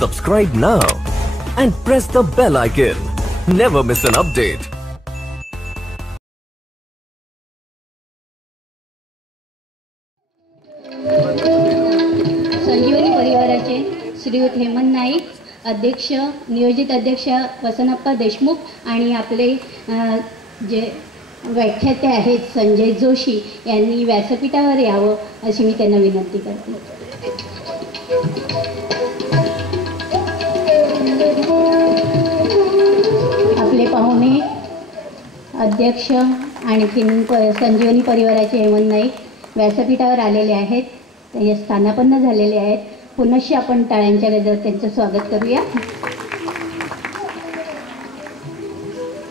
Subscribe now and press the bell icon. Never miss an update. संजीवनी परिवाराचे श्रीयुत हेमंत नाईक, अध्यक्ष, नियोजित अध्यक्ष वसनप्पा देशमुख आणि आपले जे व्याख्याते आहेत संजय जोशी यांनी व्यासपीठावर यावं अशी मी त्यांना विनंती करते. आपले पाहुणे अध्यक्ष आणखीन संजीवनी परिवाराचे हेमंत नाईक व्यासपीठावर आलेले आहेत, ते स्थानापन्न झालेले आहेत. पुनश्च आपण टाळ्यांच्या गजरात त्यांचं स्वागत करूया.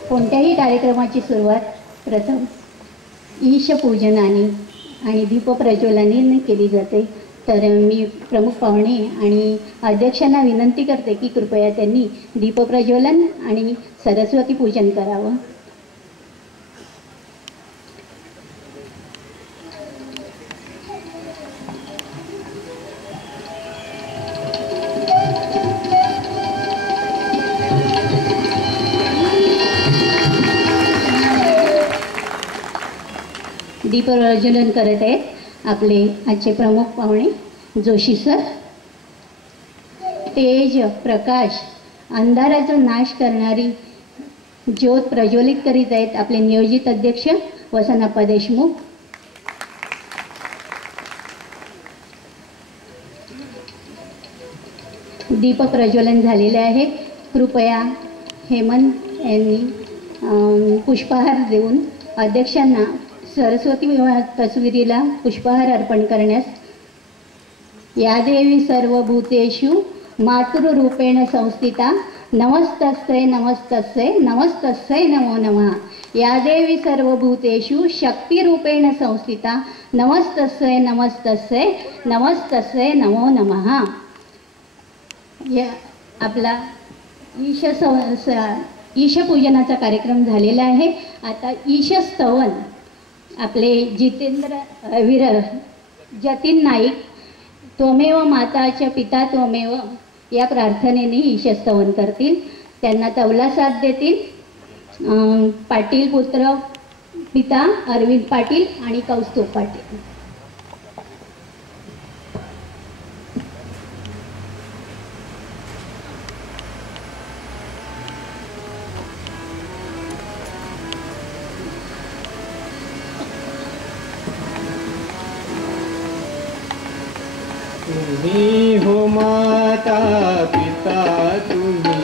कोणत्याही कार्यक्रमाची सुरुवात प्रथम ईशपूजनाने आणि दीपप्रज्वलनाने केली जाते. तर मी प्रमुख पाहुणे आणि अध्यक्षांना विनंती करते की कृपया त्यांनी दीपप्रज्वलन आणि सरस्वती पूजन करावं. दीपप्रज्वलन करत आहेत आपले आजचे प्रमुख पाहुणे जोशी सर. तेज, प्रकाश, अंधाराचा नाश करणारी ज्योत प्रज्वलित करीत आहेत आपले नियोजित अध्यक्ष वसनप्पा देशमुख. दीप प्रज्वलन झालेले आहे. कृपया हेमंत यांनी पुष्पहार देऊन अध्यक्षांना सरस्वती तस्वीरीला पुष्पहार अर्पण करण्यास. या देवी सर्वभूतेषु मातृरूपेण संस्थिता नमस्तस्यै नमस्तस्यै नमस्तस्यै नमो नमः. या देवी सर्वभूतेषु शक्तिरूपेण संस्थिता नमस्तस्यै नमस्तस्यै नमस्तस्यै नमो नमः. या आपला ईशपूजनाचा कार्यक्रम झालेला आहे. आता ईशस्तवन आपले जतीन नाईक, त्वमेव माताच्या पिता त्वमेव या प्रार्थनेने ईशस्तवन करतील. त्यांना तबला साथ देतील पाटील पुत्र पिता अरविंद पाटील आणि कौस्तुभ पाटील. तुम्ही हो माता पिता, तुम्ही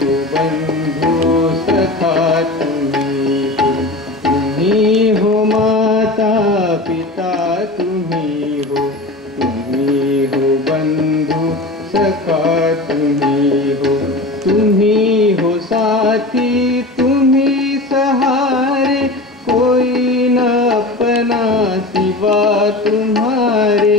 हो बंधू सखा, तुम्ही हो माता पिता, तुम्ही हो बंधू सखा, तुम्ही हो साथी, तुम्ही सहारे, कोई न अपना सिवा तुम्हारे.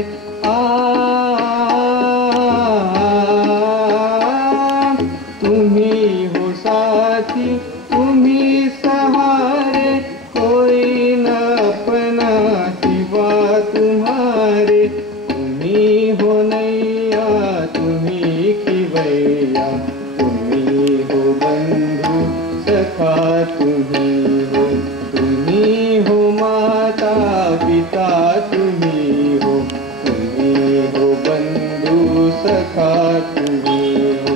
तुम्ही हो साथी, तुम्ही सहारे, कोई न अपना सिवा तुम्हारे. तुम्ही हो नैया, तुम्ही खिवैया, तुम्ही हो बंधू सखा, तुम्ही हो माता पिता, तुम्ही हो बंधू सखा, तुम्ही हो.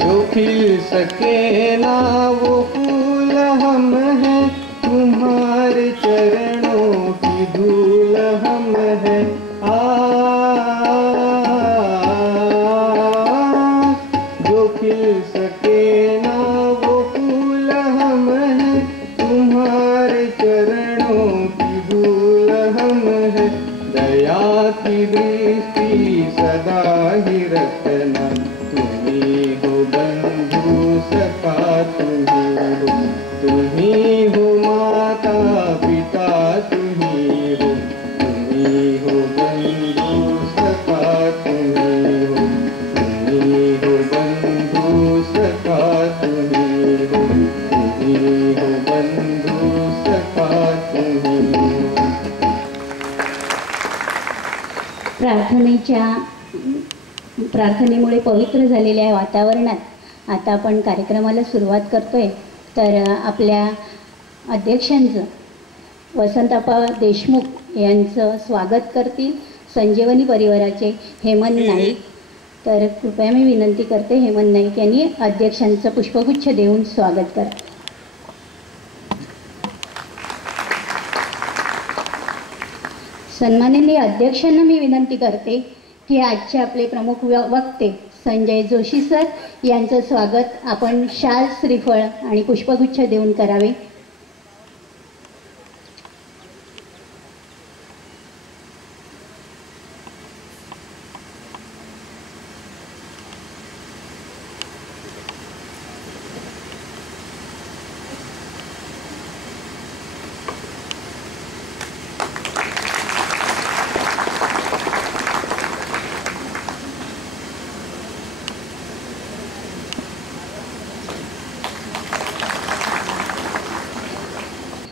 जो खिल सके ना वो फूल हम हैं, तुम्हारे चरणों की धूल हम हैं. जो खिल सके ना वो फूल हम हैं, तुम्हारे चरणों की धूल हम हैं. दया की दृष्टि सदा ही रखना, तुम्ही हो बंधू सखा, तुम्ही हो माता पिता, तुम्ही हो बंधू सखा, तुम्ही हो बंधू सखा, तुम्ही तुम्ही हो बंधू सखा तुम्ही प्रार्थनेमुळे पवित्र झालेल्या वातावरणात आता आपण कार्यक्रमाला सुरुवात करतोय. तर आपल्या अध्यक्षांचं वसंतप्पा देशमुख यांचं स्वागत करतील संजीवनी परिवाराचे हेमंत नाईक. तर कृपया मी विनंती करते हेमंत नाईक यांनी अध्यक्षांचं पुष्पगुच्छ देऊन स्वागत करा. सन्माननीय अध्यक्षांना मी विनंती करते की आजचे आपले प्रमुख वक्ते संजय जोशी सर यांचं स्वागत आपण शाल श्रीफळ आणि पुष्पगुच्छ देऊन करावे.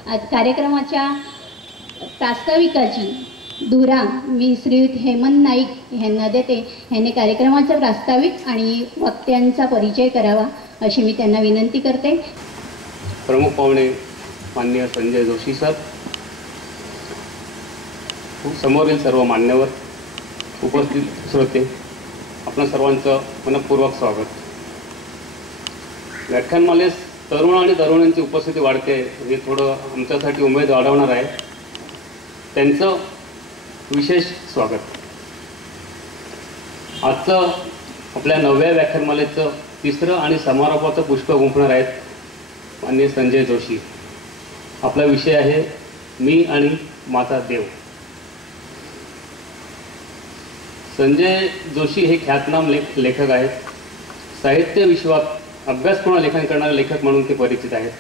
आज कार्यक्रमाच्या प्रास्ताविकाची धुरा मी श्रीयुत हेमंत नाईक यांना देते. यांनी कार्यक्रमाचा प्रास्ताविक आणि वक्त्यांचा परिचय करावा अशी मी त्यांना विनंती करते. प्रमुख पाहुणे माननीय संजय जोशी सर, समोरील सर्व मान्यवर, उपस्थित श्रोते, आपणा सर्वांचं मनपूर्वक स्वागत. व्याख्यानमालेस तरुण आणि तरुणींची उपस्थिती वाढते हे थोडं आमच्यासाठी उमेद वाढवणार आहे. त्यांचं विशेष स्वागत. आजचं आपल्या 9व्या व्याख्यानमालेचं तिसरं आणि समारोपाचं पुष्प गुंफणार आहेत माननीय संजय जोशी. आपला विषय आहे मी आणि माता देव. संजय जोशी हे ख्यातनाम लेखक आहेत. साहित्य विश्वात अभ्यासपूर्ण लेखन करणारे लेखक म्हणून ते परिचित आहेत.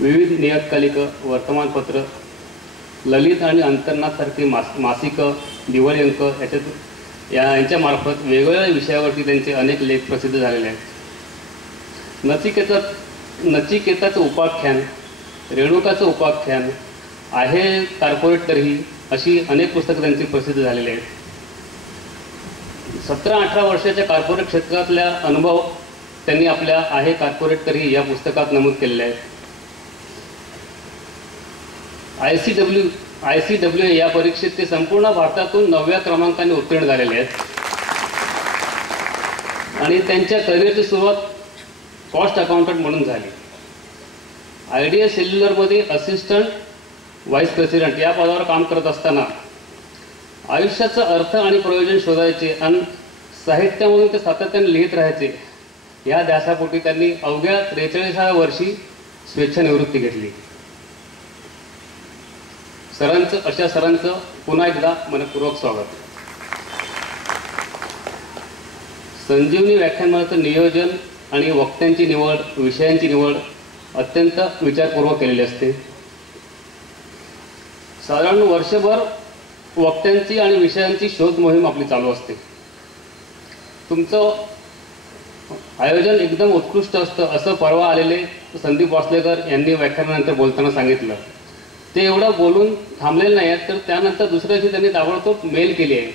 विविध नियतकालिकं, वर्तमानपत्र, ललित आणि अंतर्नाथसारखी मासिकं, दिवाळी अंक यांच्यामार्फत वेगवेगळ्या विषयावरती त्यांचे अनेक लेख प्रसिद्ध झालेले आहेत. नचिकेताचं उपाख्यान, रेणुकाचं उपाख्यान, आहे कार्पोरेट तरीही अशी अनेक पुस्तकं त्यांची प्रसिद्ध झालेली आहेत. 17-18 वर्षाच्या कार्पोरेट क्षेत्रातल्या अनुभव त्यांनी आपल्या आहे कार्पोरेट तरीही या पुस्तकात नमूद केलेले आहेत. ICWA या परीक्षेत ते संपूर्ण भारतातून 9व्या क्रमांकाने उत्तीर्ण झालेले आहेत आणि त्यांच्या करिअरची सुरुवात कॉस्ट अकाउंटंट म्हणून झाली. आयडिया सेल्युलरमध्ये असिस्टंट व्हाईस प्रेसिडेंट या पदावर काम करत असताना आयुष्याचा अर्थ आणि प्रयोजन शोधायचे आणि साहित्यामधून ते सातत्याने लिहित राहायचे या ध्यासापोटी त्यांनी अवघ्या 43व्या वर्षी स्वेच्छानिवृत्ती घेतली. अशा सरांचं पुन्हा एकदा मनपूर्वक स्वागत. संजीवनी व्याख्यानमालेचं नियोजन आणि वक्त्यांची निवड, विषयांची निवड अत्यंत विचारपूर्वक केलेली असते. साधारण वर्षभर वक्त्यांची आणि विषयांची शोध मोहीम आपली चालू असते. तुमचं आयोजन एकदम उत्कृष्ट असतं असं परवा आलेले संदीप वासलेकर यांनी व्याख्यानानंतर बोलताना सांगितलं. ते एवढं बोलून थांबलेलं नाही आहेत, तर त्यानंतर दुसऱ्या दिवशी त्यांनी ताबडतोब मेल केली आहे.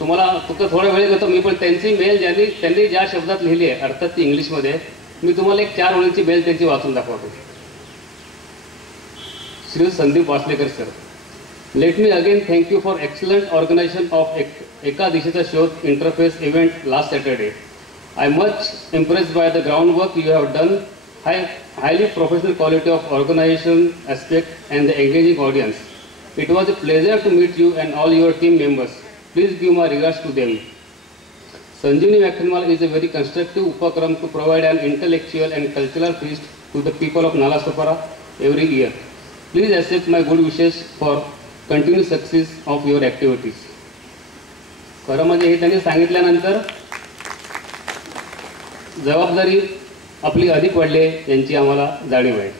तुम्हाला थोडा वेळ घेतो मी, पण त्यांची मेल त्यांनी ज्या शब्दात लिहिली आहे, अर्थात ती इंग्लिशमध्ये, मी तुम्हाला एक 4 ओळींची मेल त्यांची वाचून दाखवतो. Shri Sandeep Waslekar sir, let me again thank you for excellent organisation of एकादशीचा शोध interface event last Saturday. I am much impressed by the groundwork you have done, highly professional quality of organization aspect and the engaging audience. It was a pleasure to meet you and all your team members. Please give my regards to them. Sanjeevani Vyakhanmala is a very constructive upakram to provide an intellectual and cultural feast to the people of Nalasopara every year. Please accept my good wishes for continued success of your activities. खरं म्हणजे हे त्यांनी सांगितल्यानंतर जबाबदारी आपली अधिक वाढली यांची आम्हाला जाणीव आहे.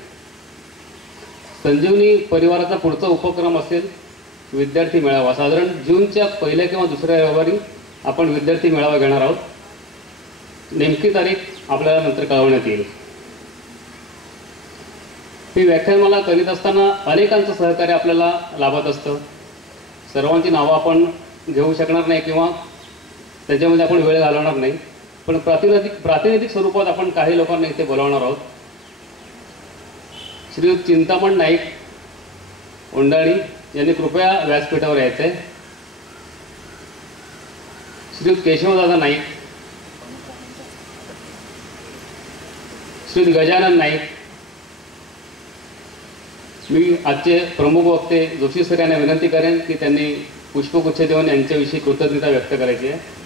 संजीवनी परिवाराचा पुढचा उपक्रम असेल विद्यार्थी मेळावा. साधारण जूनच्या पहिल्या किंवा दुसऱ्या रविवारी आपण विद्यार्थी मेळावा घेणार आहोत. नेमकी तारीख आपल्याला नंतर कळवण्यात येईल. ही व्याख्यानमाला करीत असताना अनेकांचं सहकार्य आपल्याला लाभत असतं. सर्वांची नावं आपण घेऊ शकणार नाही किंवा त्याच्यामध्ये आपण वेळ घालवणार नाही, पण प्रातिनिधिक स्वरूपात आपण काही लोकांना इथे बोलावणार आहोत. श्री चिंतामण नाईक ओंडाणी यांनी कृपया व्यासपीठावर यायचं आहे. श्री केशवदादा नाईक, श्री गजानन नाईक. मी आजचे प्रमुख वक्ते जोशी सर यांना विनंती करेन की त्यांनी पुष्पगुच्छ देऊन यांच्याविषयी कृतज्ञता व्यक्त करायची आहे.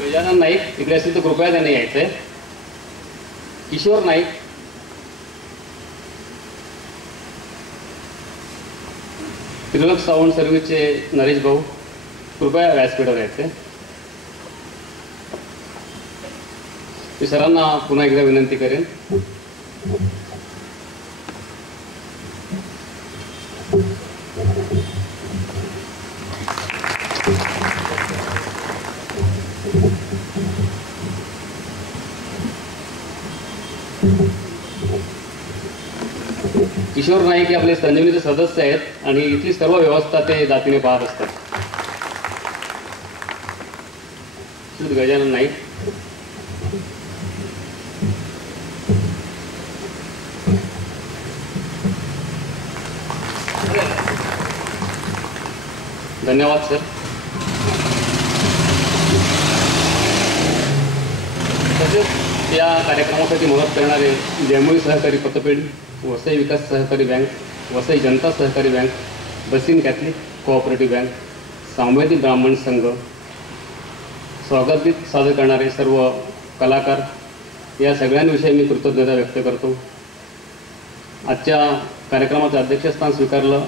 गजानन नाईक इकडे असतील तर कृपया त्यांनी यायचं आहे. किशोर नाईक, त्रिलोक सावंत सर्व्हिसचे नरेश भाऊ, कृपया व्यासपीठावर यायचे. मी सरांना पुन्हा एकदा विनंती करेन. किशोर नाईक हे आपले संजीवनीचे सदस्य आहेत आणि इथली सर्व व्यवस्था ते जातीने पाहत असतात. गजानन नाईक, धन्यवाद सर. तसेच या कार्यक्रमासाठी मदत करणारे जयमुळी सहकारी पतपेढी, वसई विकास सहकारी बँक, वसई जनता सहकारी बँक, बसीन कॅथलिक कोऑपरेटिव्ह बँक, सामवेदी ब्राह्मण संघ, स्वागतगीत सादर करणारे सर्व कलाकार, या सगळ्यांविषयी मी कृतज्ञता व्यक्त करतो. आजच्या कार्यक्रमाचं अध्यक्षस्थान स्वीकारलं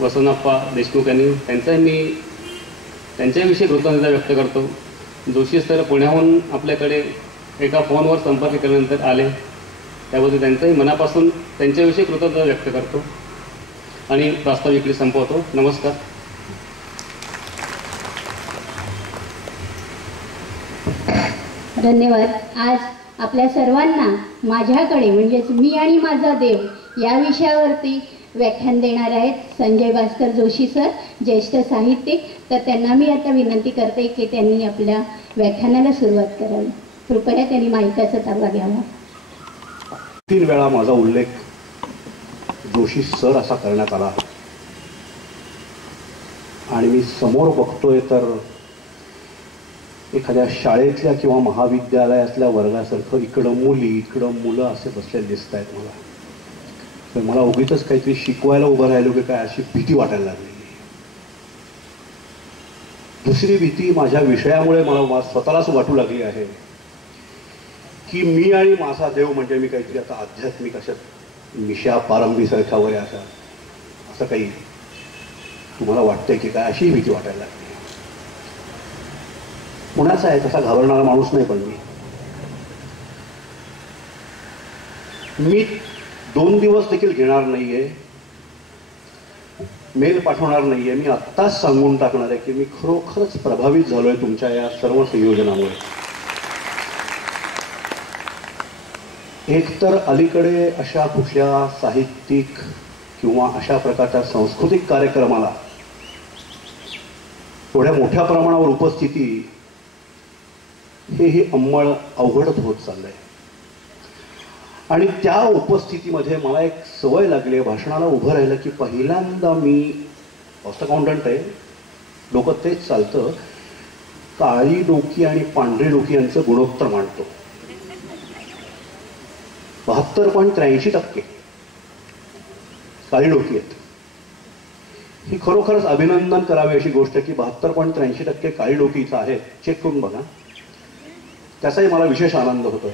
वसंतप्पा देशमुख यांनी, त्यांच्याविषयी कृतज्ञता व्यक्त करतो. जोशी सर पुण्याहून आपल्याकडे एका फोनवर संपर्क केल्यानंतर आले, त्याबद्दल त्यांचंही मनापासून त्यांच्याविषयी कृतज्ञता व्यक्त करतो आणि प्रस्ताव इकडे संपवतो. नमस्कार. धन्यवाद. आज आपल्या सर्वांना माझ्याकडे म्हणजेच मी आणि माझा देव या विषयावरती व्याख्यान देणार आहेत संजय भास्कर जोशी सर, ज्येष्ठ साहित्यिक. तर त्यांना मी आता विनंती करते की त्यांनी आपल्या व्याख्यानाला सुरुवात करावी. कृपया त्यांनी माईकाचा ताबा घ्यावा. 3 वेळा माझा उल्लेख जोशी सर असा करण्यात आला आणि मी समोर बघतोय तर एखाद्या शाळेतल्या किंवा महाविद्यालयातल्या वर्गासारखं इकडं मुली इकडं मुलं असे बसलेले दिसत आहेत मला. तर मला उगीच काहीतरी शिकवायला उभं राहिलो की काय अशी भीती वाटायला लागली. दुसरी भीती माझ्या विषयामुळे मला स्वतःलाच वाटू लागली आहे की मी आणि माझा देव म्हणजे मी काहीतरी आता आध्यात्मिक अशा मिशा पारंबीसारखा वगैरे असं काही तुम्हाला वाटतंय की काय, अशी भीती वाटायला लागली. पुण्याचा आहे तसा घाबरणारा माणूस नाही, पण मी 2 दिवस देखील घेणार नाहीये, मेल पाठवणार नाहीये. मी आत्ताच सांगून टाकणार आहे की मी खरोखरच प्रभावित झालोय तुमच्या या सर्व संयोजनामुळे. एकतर अलीकडे अशा कुठल्या साहित्यिक किंवा अशा प्रकारच्या सांस्कृतिक कार्यक्रमाला थोड्या मोठ्या प्रमाणावर उपस्थिती हे अंमळ अवघडच होत चाललंय. आणि त्या उपस्थितीमध्ये मला एक सवय लागली आहे, भाषणाला उभं राहिलं की पहिल्यांदा मी कॉस्ट अकाउंटंट आहे, डोकं तेच चालतं, काळी डोकी आणि पांढरी डोकी यांचं गुणोत्तर मांडतो. 72.83% काळी डोकी आहेत. ही खरोखरच अभिनंदन करावे अशी गोष्ट की 72.83% काळी डोकी इथं आहे. चेक करून बघा, त्याचाही मला विशेष आनंद होतोय.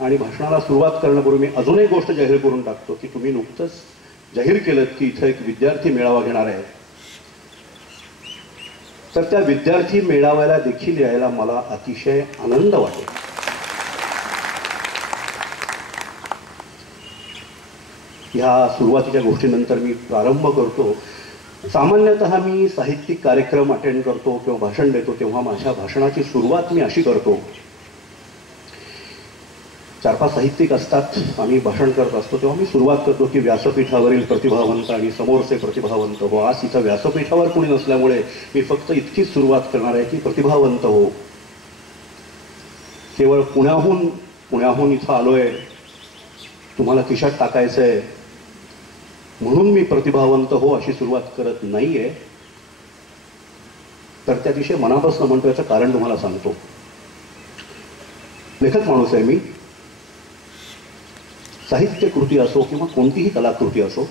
आणि भाषणाला सुरुवात करण्यापूर्वी मी अजून एक गोष्ट जाहीर करून टाकतो की तुम्ही नुकतंच जाहीर केलं की इथं एक विद्यार्थी मेळावा घेणार आहे. तर त्या विद्यार्थी मेळाव्याला देखील यायला मला अतिशय आनंद वाटेल. ह्या सुरुवातीच्या गोष्टीनंतर मी प्रारंभ करतो. सामान्यतः मी साहित्यिक कार्यक्रम अटेंड करतो किंवा भाषण देतो तेव्हा माझ्या भाषणाची सुरुवात मी अशी करतो. 4-5 साहित्यिक असतात, आम्ही भाषण करत असतो तेव्हा मी सुरुवात करतो की व्यासपीठावरील प्रतिभावंत आणि समोरचे प्रतिभावंत हो. आज इथं व्यासपीठावर कोणी नसल्यामुळे मी फक्त इतकीच सुरुवात करणार आहे की प्रतिभावंत हो. केवळ पुण्याहून इथं आलोय, तुम्हाला खिशात टाकायचंय म्हणून मी प्रतिभावंत हो अशी सुरुवात करत नाहीये. तर त्या दिवशी मनापासून म्हणतो. याचं कारण तुम्हाला सांगतो. लेखक माणूस आहे मी. साहित्य कृती असो किंवा कोणतीही कलाकृती असो,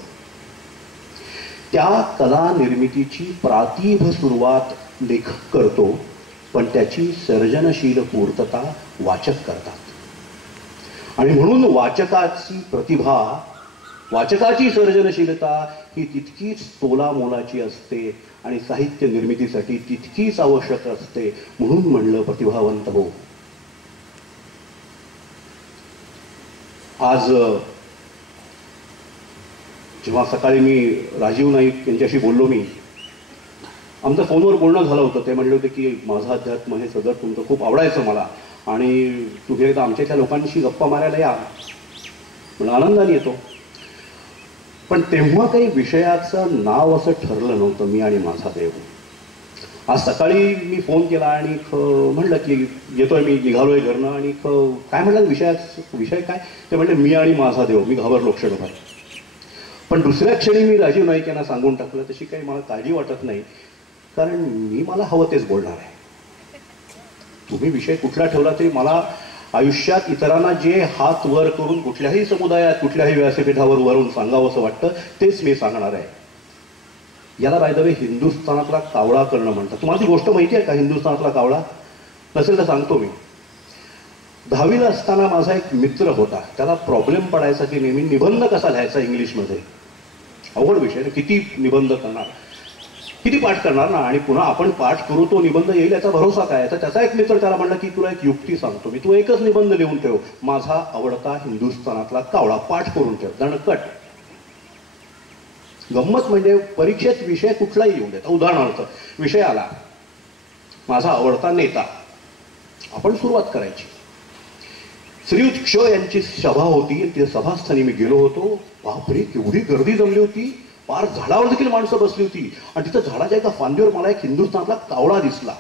त्या कला निर्मितीची प्रातिभ सुरुवात लेखक करतो, पण त्याची सर्जनशील पूर्तता वाचक करतात. आणि म्हणून वाचकाची प्रतिभा, वाचकाची सर्जनशीलता ही तितकीच तोलामोलाची असते आणि साहित्य निर्मितीसाठी तितकीच आवश्यक असते. म्हणून म्हणलं प्रतिभावंत हो. आज जेव्हा सकाळी मी राजीव नाईक यांच्याशी बोललो, आमचं फोनवर बोलणं झालं होतं. ते म्हणले होते की माझा अध्यात्म हे सदर तुमचं खूप आवडायचं मला आणि तुम्ही एकदा आमच्या लोकांशी गप्पा मारायला या. म्हणून आनंदाने येतो. पण तेव्हा काही विषयाचं नाव असं ठरलं नव्हतं, मी आणि माझा देव. आज सकाळी मी फोन केला आणि म्हणलं की येतोय मी, निघालोय घरनं. आणि काय म्हणलं विषय काय? ते म्हणले मी आणि माझा देव. मी घाबरलो क्षणभर. पण दुसऱ्या क्षणी मी राजीव नाईक यांना सांगून टाकलं तशी काही मला काळजी वाटत नाही, कारण मला हवं तेच बोलणार आहे. तुम्ही विषय कुठला ठेवला तरी मला आयुष्यात इतरांना जे हात वर करून कुठल्याही समुदायात कुठल्याही व्यासपीठावर वरून सांगावं असं वाटतं तेच मी सांगणार आहे. याला बाय द वे हिंदुस्थानातला कावळा करणं म्हणतात. तुम्हाला ती गोष्ट माहिती आहे का, हिंदुस्थानातला कावळा? नसेल तर सांगतो मी. 10वीला असताना माझा एक मित्र होता. त्याला प्रॉब्लेम पडायचा की नेहमी निबंध कसा लिहायचा इंग्लिशमध्ये. अवघड विषय, किती निबंध करणार, किती पाठ करणार ना. आणि पुन्हा आपण पाठ करू तो निबंध येईल याचा भरोसा काय. तर त्याचा एक मित्र त्याला म्हणला की तुला एक युक्ती सांगतो मी, तू एकच निबंध लिहून ठेव, माझा आवडता हिंदुस्थानातला कावळा पाठ करून ठेव, दणकट. गंमत म्हणजे परीक्षेत विषय कुठलाही येऊ देता. उदाहरणार्थ विषय आला माझा आवडता नेता, आपण सुरुवात करायची. श्रीयुत क्ष यांची सभा होती. त्या सभास्थानी मी गेलो होतो. बापरे, केवढी गर्दी जमली होती. पार झाडावर देखील माणसं बसली होती. आणि तिथं झाडाच्या एका फांदीवर मला एक हिंदुस्थानातला कावळा दिसला.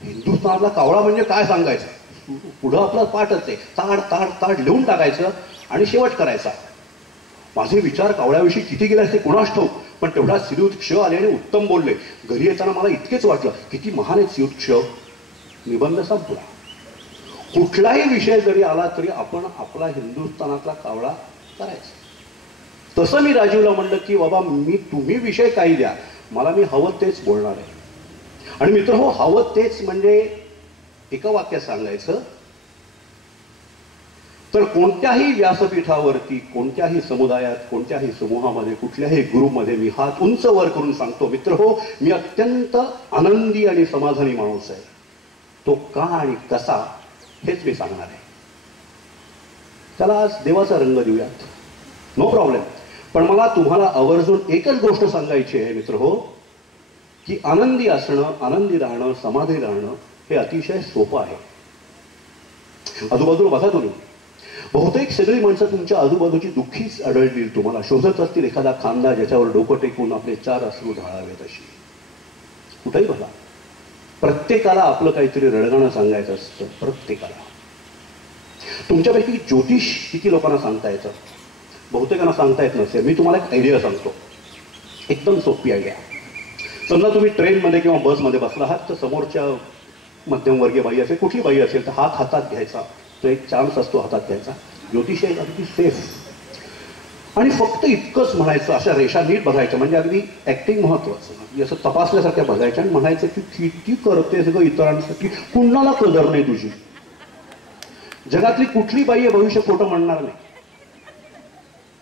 हिंदुस्थानातला कावळा म्हणजे काय सांगायचं, पुढं आपला पाठच आहे. ताड ताड ताड लिहून टाकायचं आणि शेवट करायचा. माझे विचार कावळ्याविषयी किती गेले असते कुणास ठाऊक. पण तेवढा श्रीयुत क्ष आले आणि उत्तम बोलले. घरी येताना मला इतकेच वाटलं किती महान आहेत श्रीयुत क्ष. निबंध संपला. कुठलाही विषय जरी आला तरी आपण आपला हिंदुस्थानातला कावळा करायचा. तसं मी राजीवला म्हणलं की बाबा तुम्ही विषय काही द्या, मला मी हवं तेच बोलणार आहे. आणि मित्र हो, हवं तेच म्हणजे एका वाक्यात सांगायचं तर कोणत्याही व्यासपीठावरती, कोणत्याही समुदायात, कोणत्याही समूहामध्ये, कुठल्याही ग्रुपमध्ये मी हात उंच वर करून सांगतो, मित्र हो, मी अत्यंत आनंदी आणि समाधानी माणूस आहे. तो का आणि कसा हेच मी सांगणार आहे. त्याला आज देवाचा रंग देऊयात, नो प्रॉब्लेम. पण मला तुम्हाला आवर्जून एकच गोष्ट सांगायची आहे मित्र हो, की आनंदी असणं, आनंदी राहणं, समाधी राहणं हे अतिशय सोपं आहे. आजूबाजूला बघा तुम्ही, बहुतेक सगळी माणसं तुमच्या आजूबाजूची दुःखीच आढळतील तुम्हाला. शोधत असतील एखादा खांदा ज्याच्यावर डोकं टेकून आपले 4 अश्रू ढाळावेत अशी. कुठेही बघा, प्रत्येकाला आपलं काहीतरी रडगाणं सांगायचं असतं. प्रत्येकाला. तुमच्यापैकी ज्योतिष किती लोकांना सांगता येतं? बहुतेकांना सांगता येत नसेल. मी तुम्हाला एक आयडिया सांगतो, एकदम सोपी आयडिया. समजा तुम्ही ट्रेनमध्ये किंवा बसमध्ये बसला आहात, तर समोरच्या मध्यमवर्गीय बाई असेल, कुठली बाई असेल, तर हात हातात घ्यायचा. तो एक चान्स असतो हातात घ्यायचा. ज्योतिष आहे अगदी सेफ. आणि फक्त इतकंच म्हणायचं, अशा रेषा नीट बघायच्या, म्हणजे अगदी ऍक्टिंग महत्वाचं, असं तपासल्यासारख्या बघायच्या आणि म्हणायचं की किती करते सगळं इतरांसाठी, कुणाला कदर नाही तुझी. जगातली कुठली बाई भविष्य खोटं म्हणणार नाही.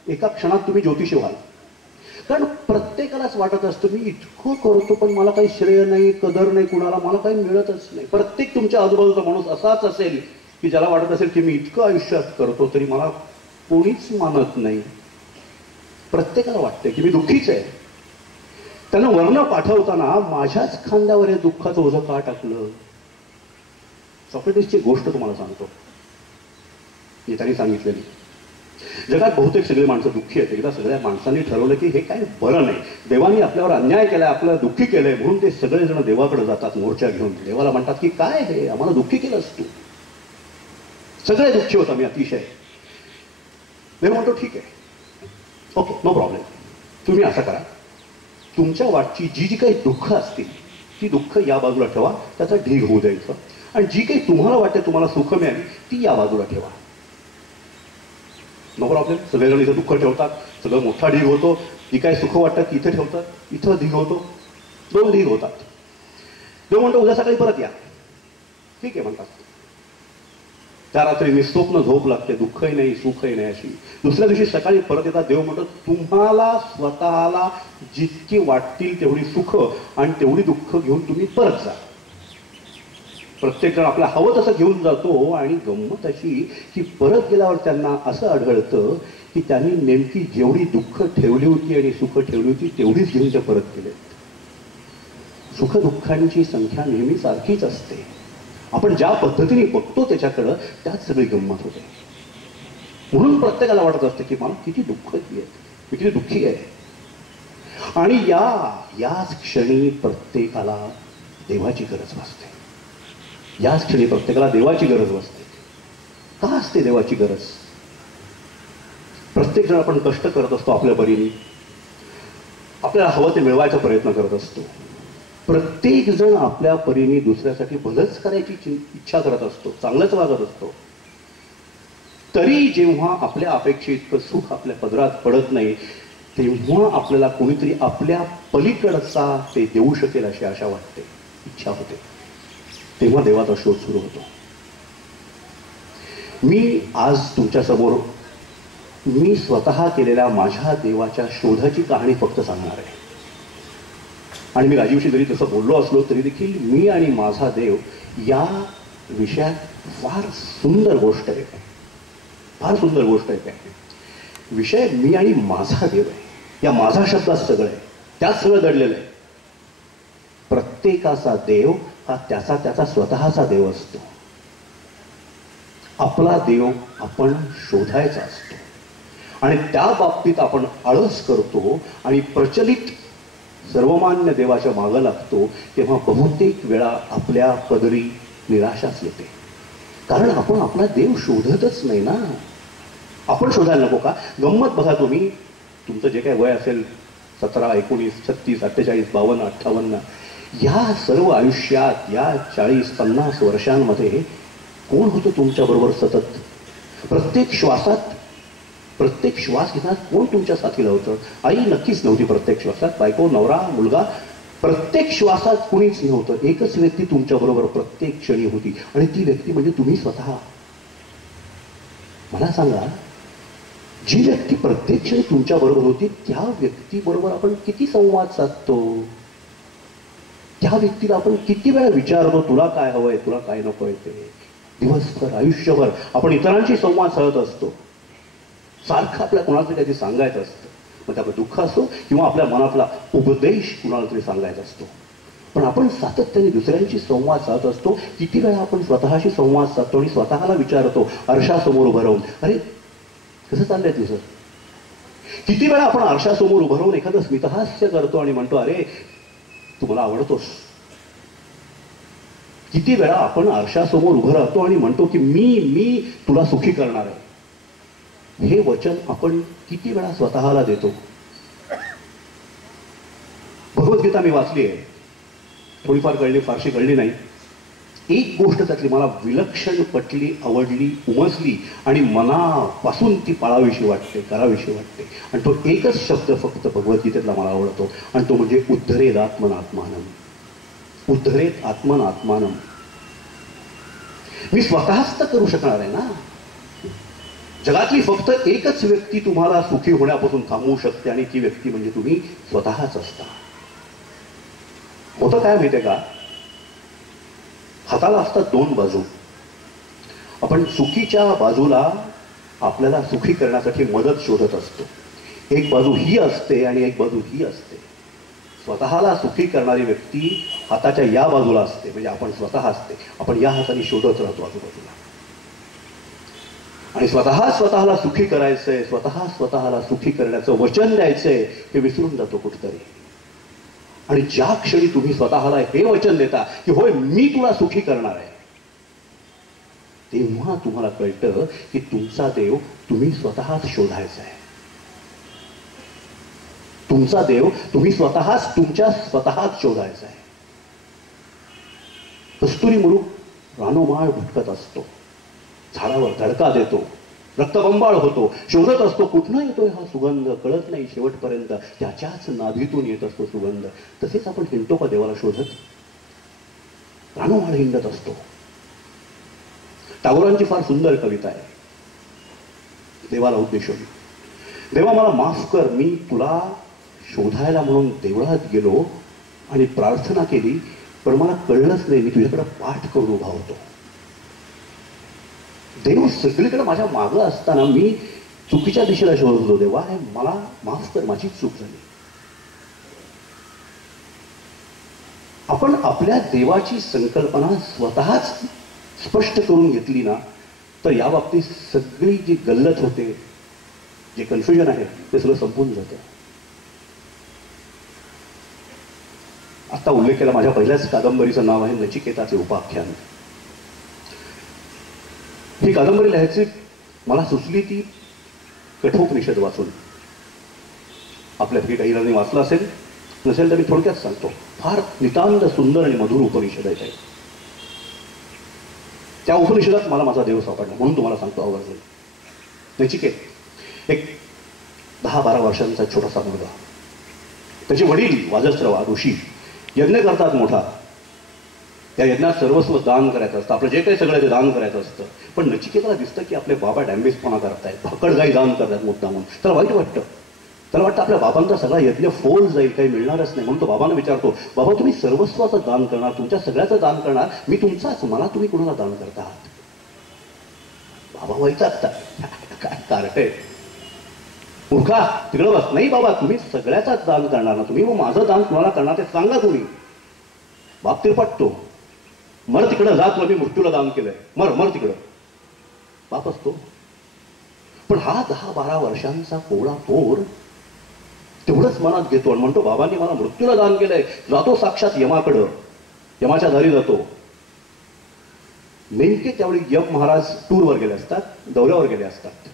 एका क्षणात तुम्ही ज्योतिषी व्हाल. कारण प्रत्येकालाच वाटत असतं मी इतकं करतो पण मला काही श्रेय नाही, कदर नाही, कुणाला मला काही मिळतच नाही. प्रत्येक तुमच्या आजूबाजूचा माणूस असाच असेल की ज्याला वाटत असेल की मी इतकं आयुष्यात करतो तरी मला कोणीच मानत नाही. प्रत्येकाला वाटतंय की मी दुःखीच आहे. त्यांना वर्ण पाठवताना माझ्याच खांद्यावर हे दुःखाचं ओझं का टाकलं? सॉक्रेटिसची गोष्ट तुम्हाला सांगतो, त्यांनी सांगितलेली. जगात बहुतेक सगळे माणसं दुःखी आहेत. एकदा सगळ्या माणसांनी ठरवलं की हे काय बरं नाही, देवानी आपल्यावर अन्याय केलाय, आपल्याला दुःखी केलंय, म्हणून ते सगळेजण देवाकडे जातात मोर्चा घेऊन. देवाला म्हणतात की काय हे आम्हाला दुःखी केलंस तू. सगळे दुःखी होत आम्ही अतिशय. देव म्हणतो ठीक आहे, ओके, नो प्रॉब्लेम. तुम्ही असं करा, तुमच्या वाटची जी जी काही दुःख असतील ती दुःख या बाजूला ठेवा, त्याचा ढीग होऊ द्यायचं, आणि जी काही तुम्हाला वाटते तुम्हाला सुख मिळाली ती या बाजूला ठेवा. No problem. सगळेजण इथं दुःख ठेवतात, सगळं मोठा ढीग होतो. जी काय सुख वाटतात ती इथे ठेवतात, इथं ढीग होतो, 2 ढीग होतात. देव म्हणतो उद्या सकाळी परत या. ठीक आहे म्हणतात. त्या रात्री निस्वप्न झोप लागते, दुःखही नाही सुखही नाही अशी. दुसऱ्या दिवशी सकाळी परत येतात. देव म्हणतो तुम्हाला स्वतःला जितकी वाटतील तेवढी सुख आणि तेवढी दुःख घेऊन तुम्ही परत जा. प्रत्येक जण आपला हवं तसं घेऊन जातो, आणि गंमत अशी की परत गेल्यावर त्यांना असं आढळतं की त्यांनी नेमकी जेवढी दुःख ठेवली होती आणि सुख ठेवली होती तेवढीच घेऊन ते परत गेले. सुख दुःखांची संख्या नेहमी सारखीच असते. आपण ज्या पद्धतीने बघतो त्याच्याकडं त्यात सगळी गंमत होते. म्हणून प्रत्येकाला वाटत असतं की मला किती दुःख आहे, मी किती दुःखी आहे. आणि याच क्षणी प्रत्येकाला देवाची गरज भासते. याच क्षणी प्रत्येकाला देवाची गरज भासते. का असते देवाची गरज? प्रत्येक जण आपण कष्ट करत असतो आपल्या परीने, आपल्याला हवं ते मिळवायचा प्रयत्न करत असतो. प्रत्येक जण आपल्या परीने दुसऱ्यासाठी भलंच करायची इच्छा करत असतो, चांगलंच वागत असतो. तरी जेव्हा आपल्या अपेक्षेइतकं सुख आपल्या पदरात पडत नाही तेव्हा आपल्याला कोणीतरी आपल्या पलीकडचा ते देऊ शकेल अशी आशा वाटते, इच्छा होते. तेव्हा देवाचा शोध सुरू होतो. मी आज तुमच्यासमोर मी स्वतः केलेल्या माझ्या देवाच्या शोधाची कहाणी फक्त सांगणार आहे. आणि मी राजीवशी जरी तसं बोललो असलो तरी देखील मी आणि माझा देव या विषयात फार सुंदर गोष्ट आहे. फार सुंदर गोष्ट आहे. विषय मी आणि माझा देव आहे. या माझा शब्दात सगळं आहे, त्यात सगळं दडलेलं आहे. प्रत्येकाचा देव हा त्याचा स्वतःचा देव असतो. आपला देव आपण शोधायचा असतो, आणि त्या बाबतीत आपण आळस करतो आणि प्रचलित सर्वमान्य देवाच्या मागं लागतो. तेव्हा बहुतेक वेळा आपल्या पदरी निराशाच येते, कारण आपण आपला देव शोधतच नाही ना. आपण शोधायला नको का? गंमत बघा, तुम्ही तुमचं जे काही वय असेल 17, 19, 36, 48, 52, 58 या सर्व आयुष्यात या 40-50 वर्षांमध्ये कोण होतं तुमच्याबरोबर सतत? प्रत्येक श्वासात, प्रत्येक श्वास घेताना कोण तुमच्या साथीला होतं? आई नक्कीच नव्हती प्रत्येक श्वासात, बायको, नवरा, मुलगा, प्रत्येक श्वासात कुणीच नव्हतं. एकच व्यक्ती तुमच्याबरोबर प्रत्येक क्षणी होती, आणि ती व्यक्ती म्हणजे तुम्ही स्वतः. मला सांगा, जी व्यक्ती प्रत्येक क्षणी तुमच्याबरोबर होती त्या व्यक्तीबरोबर आपण किती संवाद साधतो? त्या व्यक्तीला आपण किती वेळा विचारतो तुला काय हवंय, तुला काय नकोय ते? दिवसभर, आयुष्यभर आपण इतरांशी संवाद साधत असतो. सारखं आपल्या कोणाला तरी काहीतरी सांगायचं असतं. मग ते आपलं दुःख असो किंवा आपल्या मनातला उपदेश कुणाला तरी सांगायचा असतो. पण आपण सातत्याने दुसऱ्यांशी संवाद साधत असतो. किती वेळा आपण स्वतःशी संवाद साधतो आणि स्वतःला विचारतो आरशासमोर उभं राहून, अरे कसं चाललंय तुझं? किती वेळा आपण आरशासमोर उभं राहून एखादं स्मितहास्य करतो आणि म्हणतो अरे तू मला आवडतोस? किती वेळा आपण आरशासमोर उभं राहतो आणि म्हणतो की मी तुला सुखी करणार आहे? हे वचन आपण किती वेळा स्वतःला देतो? भगवद्गीता मी वाचली आहे, थोडीफार कळली, फारशी कळली नाही. एक गोष्ट त्यातली मला विलक्षण पटली, आवडली, उमजली आणि मनापासून ती पाळावीशी वाटते, करावीशी वाटते. आणि तो एकच शब्द फक्त भगवद्गीतेतला मला आवडतो, आणि तो म्हणजे उद्धरेत आत्मनात्मानम. उद्धरेत आत्मनात्मानम. मी स्वतःच तर करू शकणार आहे ना. जगातली फक्त एकच व्यक्ती तुम्हाला सुखी होण्यापासून थांबवू शकते आणि ती व्यक्ती म्हणजे तुम्ही स्वतःच असता. होतं काय माहितीये का, हाताला असतात दोन बाजू. आपण चुकीच्या बाजूला आपल्याला सुखी करण्यासाठी मदत शोधत असतो. एक बाजू ही असते आणि एक बाजू ही असते. स्वतःला सुखी करणारी व्यक्ती हाताच्या या बाजूला असते, म्हणजे आपण स्वतः असते. आपण या हाताने शोधत राहतो आजूबाजूला, आणि स्वतःला सुखी करायचंय, स्वतःला सुखी करण्याचं वचन द्यायचंय हे विसरून जातो कुठतरी. आणि ज्या क्षणी तुम्ही स्वतःला हे वचन देता की होय मी तुला सुखी करणार आहे, तेव्हा तुम्हाला कळतं की तुमचा देव तुम्ही स्वतःच शोधायचा आहे. तुमचा देव तुम्ही स्वतःच शोधायचा आहे. कस्तुरी मुलूक रानोमाळ भटकत असतो, झाडावर धडका देतो, रक्तबंबाळ होतो, शोधत असतो कुठनं येतोय हा सुगंध, कळत नाही शेवटपर्यंत त्याच्याच नाभीतून येत असतो सुगंध. तसेच आपण हिंडतो का देवाला शोधत? रानोमाळ हिंडत असतो. टागोरांची फार सुंदर कविता आहे देवाला उद्देशून. देवा मला माफ कर, मी तुला शोधायला म्हणून देवळात गेलो आणि प्रार्थना केली, पण मला कळलंच नाही, मी तुझ्याकडे पाठ करून उभा होतो. देव सगळीकडे माझ्या मागं असताना मी चुकीच्या दिशेला शोधत होतो. देवा हे मला माफ कर, माझी चूक झाली. आपण आपल्या देवाची संकल्पना स्वतःच स्पष्ट करून घेतली ना, तर या बाबतीत सगळी जी गल्लत होते, जे कन्फ्युजन आहे ते सगळं संपून जातं. आता उल्लेख केला माझ्या पहिल्याच कादंबरीचं नाव आहे नचिकेताचे उपाख्यान. ही कादंबरी लिहायची मला सुचली ती कठोपनिषद वाचून. आपल्यापैकी काही जणांनी वाचलं असेल, नसेल तर मी थोडक्यात सांगतो. फार नितांत सुंदर आणि मधुर उपनिषद आहे. त्या उपनिषदात मला माझा देव सापडला, म्हणून तुम्हाला सांगतो आवर्जून. नचिकेत एक 10-12 वर्षांचा छोटासा मुलगा. त्याचे वडील वाजस्रवा ऋषी यज्ञ करतात मोठा. त्या यज्ञात सर्वस्व दान करायचं असतं, आपलं जे काही सगळं ते दान करायचं असतं. पण नचिकेताला दिसतं की आपले बाबा डॅम्बेसपणा करतायत, भाकडगाई दान करतात मुद्दामून. त्याला वाईट वाटतं. त्याला वाटतं आपल्या बाबांचा सगळा यज्ञ फोल जाईल, काही मिळणारच नाही. म्हणून तो बाबांना विचारतो, बाबा तुम्ही सर्वस्वाचं दान करणार, तुमच्या सगळ्याचं दान करणार, मी तुमचाच, मला तुम्ही कुणाला दान करता आहात? बाबा वैतागतात, काय कारट आहे मूर्खा, तिकडं बस. नाही बाबा तुम्ही सगळ्याचाच दान करणार ना, तुम्ही मग माझं दान कुणाला करणार ते सांगा तुम्ही. बाप तिरपटतो, मर तिकडं, जा तुला मी मृत्यूला दान केलंय, मर तिकडं. बाप असतो. पण हा 10-12 वर्षांचा कोवळा पोर तेवढंच मनात घेतो आणि म्हणतो, बाबांनी मला मृत्यूला दान केलंय. जातो साक्षात यमाकडं, यमाच्या दारी जातो. नेमके त्यावेळी यम महाराज टूरवर गेले असतात, दौऱ्यावर गेले असतात.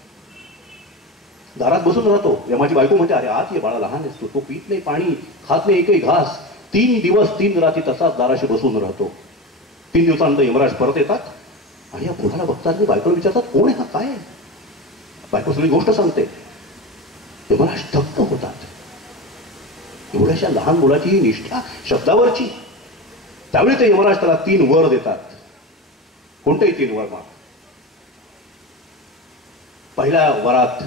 दारात बसून राहतो. यमाची बायको म्हणते, अरे आत ये बाळा, लहान असतो, तो पीत नाही पाणी, खात नाही एकही घास. 3 दिवस 3 रात्री तसाच दाराशी बसून राहतो. 3 दिवसानंतर यमराज परत येतात आणि या पुढाला बघतात आणि बायकोला विचारतात, कोण आहे हा, काय आहे? बायको सगळी गोष्ट सांगते. यमराज थक्क होतात. एवढ्याशा लहान मुलाची ही निष्ठा शब्दावरची. त्यावेळी ते यमराज त्याला 3 वर देतात. कोणतेही 3 वर माग. पहिल्या वरात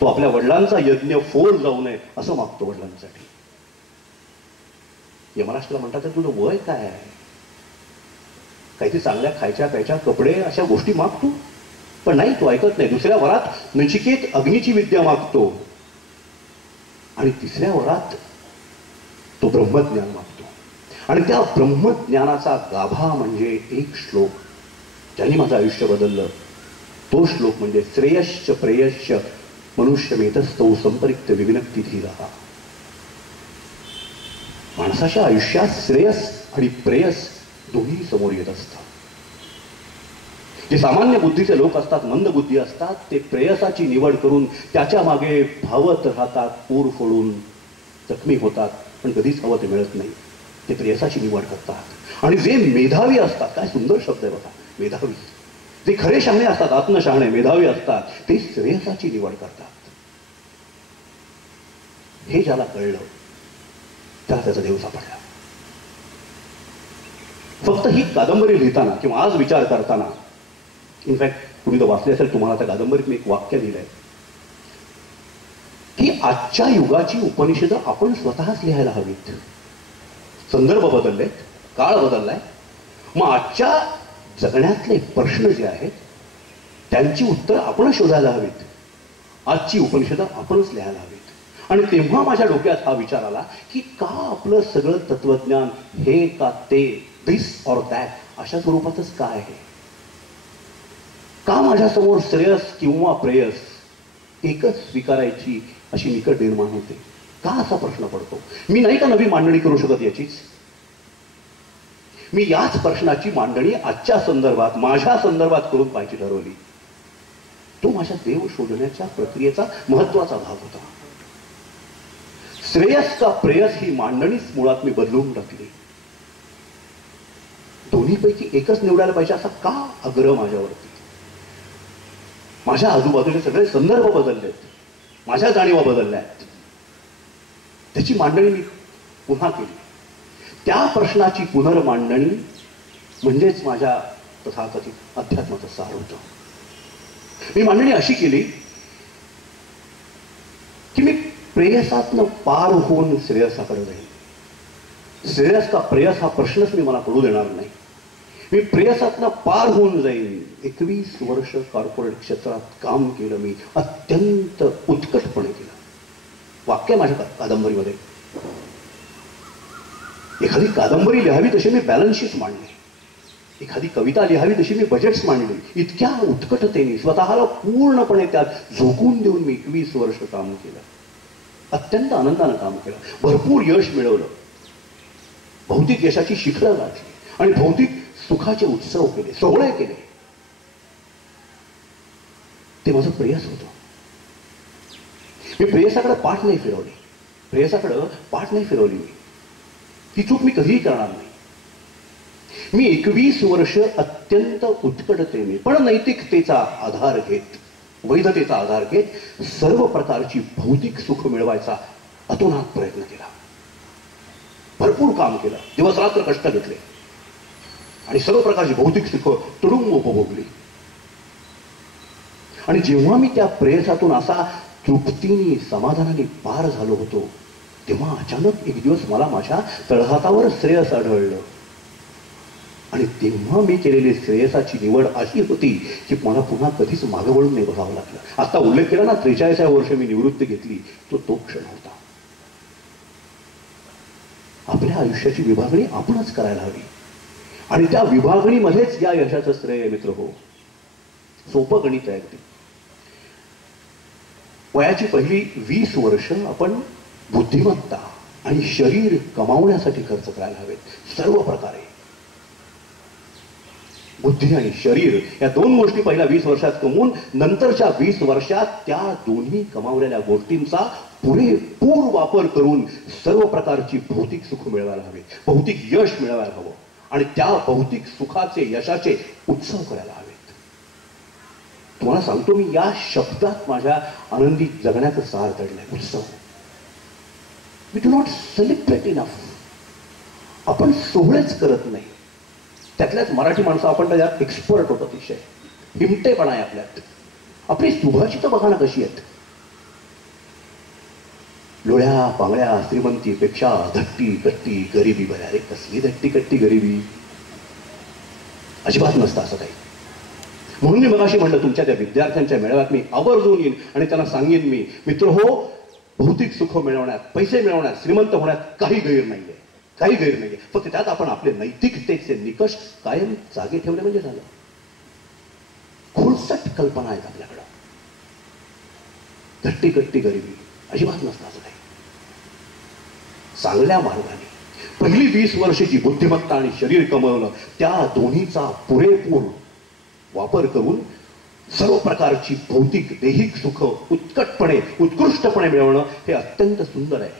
तो आपल्या वडिलांचा यज्ञ फोल जाऊ नये असं मागतो वडिलांसाठी. यमराज त्याला म्हणतात, तुझं वय काय आहे? काहीतरी चांगल्या खायच्या प्यायच्या, कपडे, अशा गोष्टी मागतो. पण नाही, तो ऐकत नाही. दुसऱ्या वरात नचिकेत अग्नीची विद्या मागतो आणि तिसऱ्या वरात तो ब्रह्मज्ञान मागतो. आणि त्या ब्रह्मज्ञानाचा गाभा म्हणजे एक श्लोक, ज्याने माझं आयुष्य बदललं. तो श्लोक म्हणजे श्रेयश्च प्रेयश्च मनुष्यमेतस्तौ संपरिक्त विविनक्ती धीरः. माणसाच्या आयुष्यात श्रेयस आणि प्रेयस दोन्ही समोर येत असतात. जे सामान्य बुद्धीचे लोक असतात, मंद बुद्धी असतात, ते प्रेयसाची निवड करून त्याच्या मागे धावत राहतात, पोर फोडून जखमी होतात, पण कधीच हवं ते मिळत नाही. ते प्रेयसाची निवड करतात. आणि जे मेधावी असतात, काय सुंदर शब्द आहे बघा, मेधावी, जे खरे शहाणे असतात, आत्मशहाणे मेधावी असतात, ते श्रेयसाची निवड करतात. हे ज्याला कळलं त्याला त्याचा देव सापडला. फक्त ही कादंबरी लिहिताना किंवा आज विचार करताना, इनफॅक्ट तुम्ही तर वाचले असेल, तुम्हाला त्या कादंबरीत मी एक वाक्य दिलंय की आजच्या युगाची उपनिषदं आपण स्वतःच लिहायला हवीत. संदर्भ बदललेत, काळ बदललाय, मग आजच्या जगण्यातले प्रश्न जे आहेत त्यांची उत्तर आपण शोधायला हवीत. आजची उपनिषदं आपणच लिहायला हवीत. आणि तेव्हा माझ्या डोक्यात हा विचार आला की का आपलं सगळं तत्वज्ञान हे का ते, दिस ऑर दॅट अशा स्वरूपातच काय आहे? का माझ्यासमोर श्रेयस किंवा प्रेयस एकच स्वीकारायची अशी निकट निर्माण होते? का असा प्रश्न पडतो? मी नाही का नवी मांडणी करू शकत याचीच? मी याच प्रश्नाची मांडणी आजच्या संदर्भात, माझ्या संदर्भात करून पाहिजे ठरवली. तो माझ्या देव शोधण्याच्या प्रक्रियेचा महत्वाचा भाग होता. श्रेयस का प्रेयस ही मांडणीच मुळात मी बदलून टाकली. दोन्हीपैकी एकच निवडायला पाहिजे असा का आग्रह माझ्यावरती? माझ्या आजूबाजूचे सगळे संदर्भ बदललेत, माझ्या जाणीवा बदलल्यात. त्याची मांडणी मी पुन्हा केली. त्या प्रश्नाची पुनर्मांडणी म्हणजेच माझ्या तथाकथित अध्यात्माचं सार होतं. मी मांडणी अशी केली की मी प्रेयसातनं पार होऊन श्रेयसाकडे जाईल. श्रेयस का प्रेयस हा प्रश्नच मी मला पडू देणार नाही. मी प्रेयसातनं पार होऊन जाईल. 21 वर्ष कॉर्पोरेट क्षेत्रात काम केलं मी, अत्यंत उत्कटपणे केलं. वाक्य माझ्या कादंबरीमध्ये. एखादी कादंबरी लिहावी तशी मी बॅलन्स शीट मांडली, एखादी कविता लिहावी तशी मी बजेट्स मांडली. इतक्या उत्कटतेने स्वतःला पूर्णपणे त्यात झोकून देऊन मी 21 वर्ष काम केलं. अत्यंत आनंदानं काम केलं, भरपूर यश मिळवलं, भौतिक यशाची शिखरं गाठली आणि भौतिक सुखाचे उत्सव केले, सोहळे केले. ते माझं प्रेयस होतं. मी प्रेयसाकडे पाठ नाही फिरवली, प्रेयसाकडे पाठ नाही फिरवली. ही चूक मी कधीही करणार नाही. मी 21 वर्ष अत्यंत उत्कटतेने पण नैतिकतेचा आधार घेत, वैधतेचा आधार घेत सर्व प्रकारची भौतिक सुख मिळवायचा अतोनात प्रयत्न केला. भरपूर काम केलं, दिवस रात्र कष्ट घेतले आणि सर्व प्रकारची भौतिक सुख तुडुंब उपभोगली. आणि जेव्हा मी त्या प्रेयसातून असा तृप्तीने, समाधानाने पार झालो होतो, तेव्हा अचानक एक दिवस मला माझ्या तळहातावर श्रेयस आढळलं. आणि तेव्हा मी केलेली श्रेयसाची निवड अशी होती की मला पुन्हा कधीच मागे वळून नाही बघावं लागलं. आता उल्लेख केला ना, 43व्या वर्षी मी निवृत्ती घेतली, तो क्षण होता. आपल्या आयुष्याची विभागणी आपणच करायला हवी आणि त्या विभागणीमध्येच या यशाचं श्रेय मित्र हो. सोपं गणित आहे अगदी. वयाची पहिली 20 वर्ष आपण बुद्धिमत्ता आणि शरीर कमावण्यासाठी खर्च करायला हवेत. सर्व प्रकारे बुद्धी आणि शरीर या दोन गोष्टी पहिल्या 20 वर्षात कमवून नंतरच्या 20 वर्षात त्या दोन्ही कमावलेल्या गोष्टींचा पुरेपूर वापर करून सर्व प्रकारची भौतिक सुख मिळवायला हवे, भौतिक यश मिळवायला हवं आणि त्या भौतिक सुखाचे, यशाचे उत्सव करायला हवेत. तुम्हाला सांगतो, मी या शब्दात माझ्या आनंदी जगण्याचं सार दडलंय. उत्सव. We do not celebrate enough. आपण सोहळेच करत नाही. त्यातल्याच मराठी माणसं आपण त्याच्यात एक्सपर्ट होतो. अतिशय हिमटेपणा आहे आपल्यात. आपली सुभाची तर बघा ना कशी आहेत. लोळ्या पांगळ्या श्रीमंतीपेक्षा धट्टी कट्टी गरिबी बऱ्या. अरे कसली धट्टी कट्टी गरिबी? अजिबात नसतं असं काही. म्हणून मी मगाशी म्हणलं, तुमच्या त्या विद्यार्थ्यांच्या मेळाव्यात मी आवर्जून येईन आणि त्यांना सांगेन, मी मित्र हो, भौतिक सुख मिळवण्यात, पैसे मिळवण्यात, श्रीमंत होण्यात काही गैर नाहीये, काही गैर नाहीये. फक्त त्यात आपण आपले नैतिकतेचे निकष कायम जागे ठेवले म्हणजे झालं. खोलसट कल्पना आहेत आपल्याकडं. धट्टी कट्टी गरिबी अजिबात नसतं असं काही. चांगल्या मार्गाने पहिली 20 वर्षाची बुद्धिमत्ता आणि शरीर कमवलं, त्या दोन्हीचा पुरेपूर वापर करून सर्व प्रकारची भौतिक दैहिक सुख उत्कटपणे, उत्कृष्टपणे मिळवणं हे अत्यंत सुंदर आहे.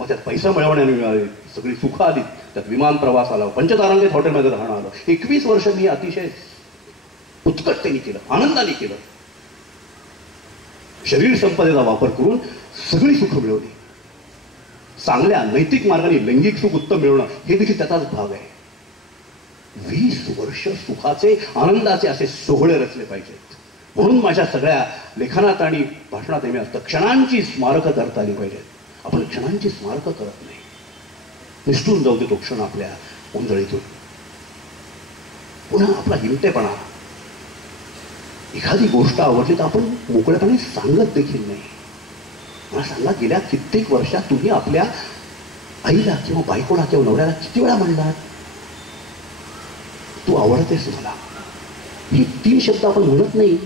मग त्यात पैसा मिळवण्याने मिळाले, सगळी सुख आली, त्यात विमान प्रवास आला, पंचतारांकित हॉटेलमध्ये राहणं आलं. 21 वर्ष मी अतिशय उत्कटतेने केलं, आनंदाने केलं. शरीर संपदेचा वापर करून सगळी सुख मिळवली. चांगल्या नैतिक मार्गाने लैंगिक सुख उत्तम मिळवणं हे देखील त्याचाच भाग आहे. 20 वर्ष सुखाचे आनंदाचे असे सोहळे रचले पाहिजेत. म्हणून माझ्या सगळ्या लेखनात आणि भाषणात नेहमी असतं क्षणांची स्मारकं करता आली पाहिजेत. आपण क्षणांची स्मारकं करत नाही, निष्ठून जाऊ दे तो क्षण आपल्या ओंजळीतून. पुन्हा आपला हिमतेपणा, एखादी गोष्ट आवडली तर आपण मोकळेपणे सांगत देखील नाही. मला सांगा, गेल्या कित्येक वर्षात तुम्ही आपल्या आईला किंवा बायकोला किंवा नवऱ्याला किती वेळा म्हणलात तू आवडतेस मला? ही 3 शब्द आपण म्हणत नाही.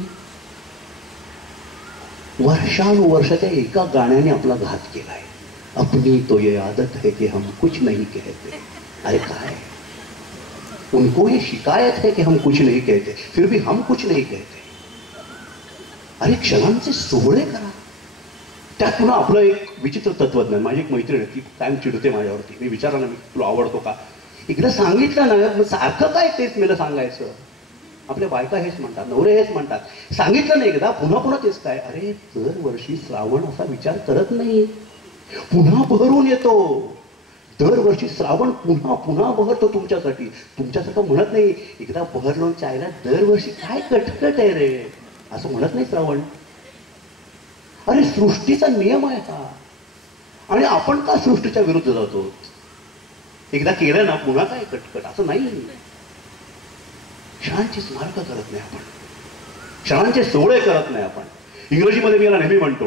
वर्षानुवर्ष त्या एका गाण्याने आपला घात केलाय. अपनी तो ये आदत है कि हम कुछ नहीं कहते. अरे काय, उनको ये शिकायत है कि हम कुछ नहीं कहते, फिर भी हम कुछ नहीं कहते. अरे क्षणांचे सोहळे करा. त्यात पुन्हा आपलं एक विचित्र तत्वज्ञान. माझी एक मैत्रीण आहे, ती कायम चिडते माझ्यावरती. मी विचारलं ना, मी तुला आवडतो का? एकदा सांगितलं ना, मग सारखं काय तेच मला सांगायचं? आपल्या बायका हेच म्हणतात, नवरे हेच म्हणतात. सांगितलं नाही एकदा, पुन्हा पुन्हा तेच काय? अरे दरवर्षी श्रावण असा विचार करत नाही, पुन्हा बहरून येतो. दरवर्षी श्रावण पुन्हा पुन्हा बहरतो तुमच्यासाठी. तुमच्यासारखं म्हणत नाही एकदा बहरलो चायला दरवर्षी काय कटकट आहे रे, असं म्हणत नाही श्रावण. अरे सृष्टीचा नियम आहे हा, आणि आपण का सृष्टीच्या विरुद्ध जातो? एकदा केलं ना पुन्हा काय कटकट, असं नाही. क्षणांची स्मारकं करत नाही आपण, क्षणांचे सोहळे करत नाही आपण. इंग्रजीमध्ये मी याला नेहमी म्हणतो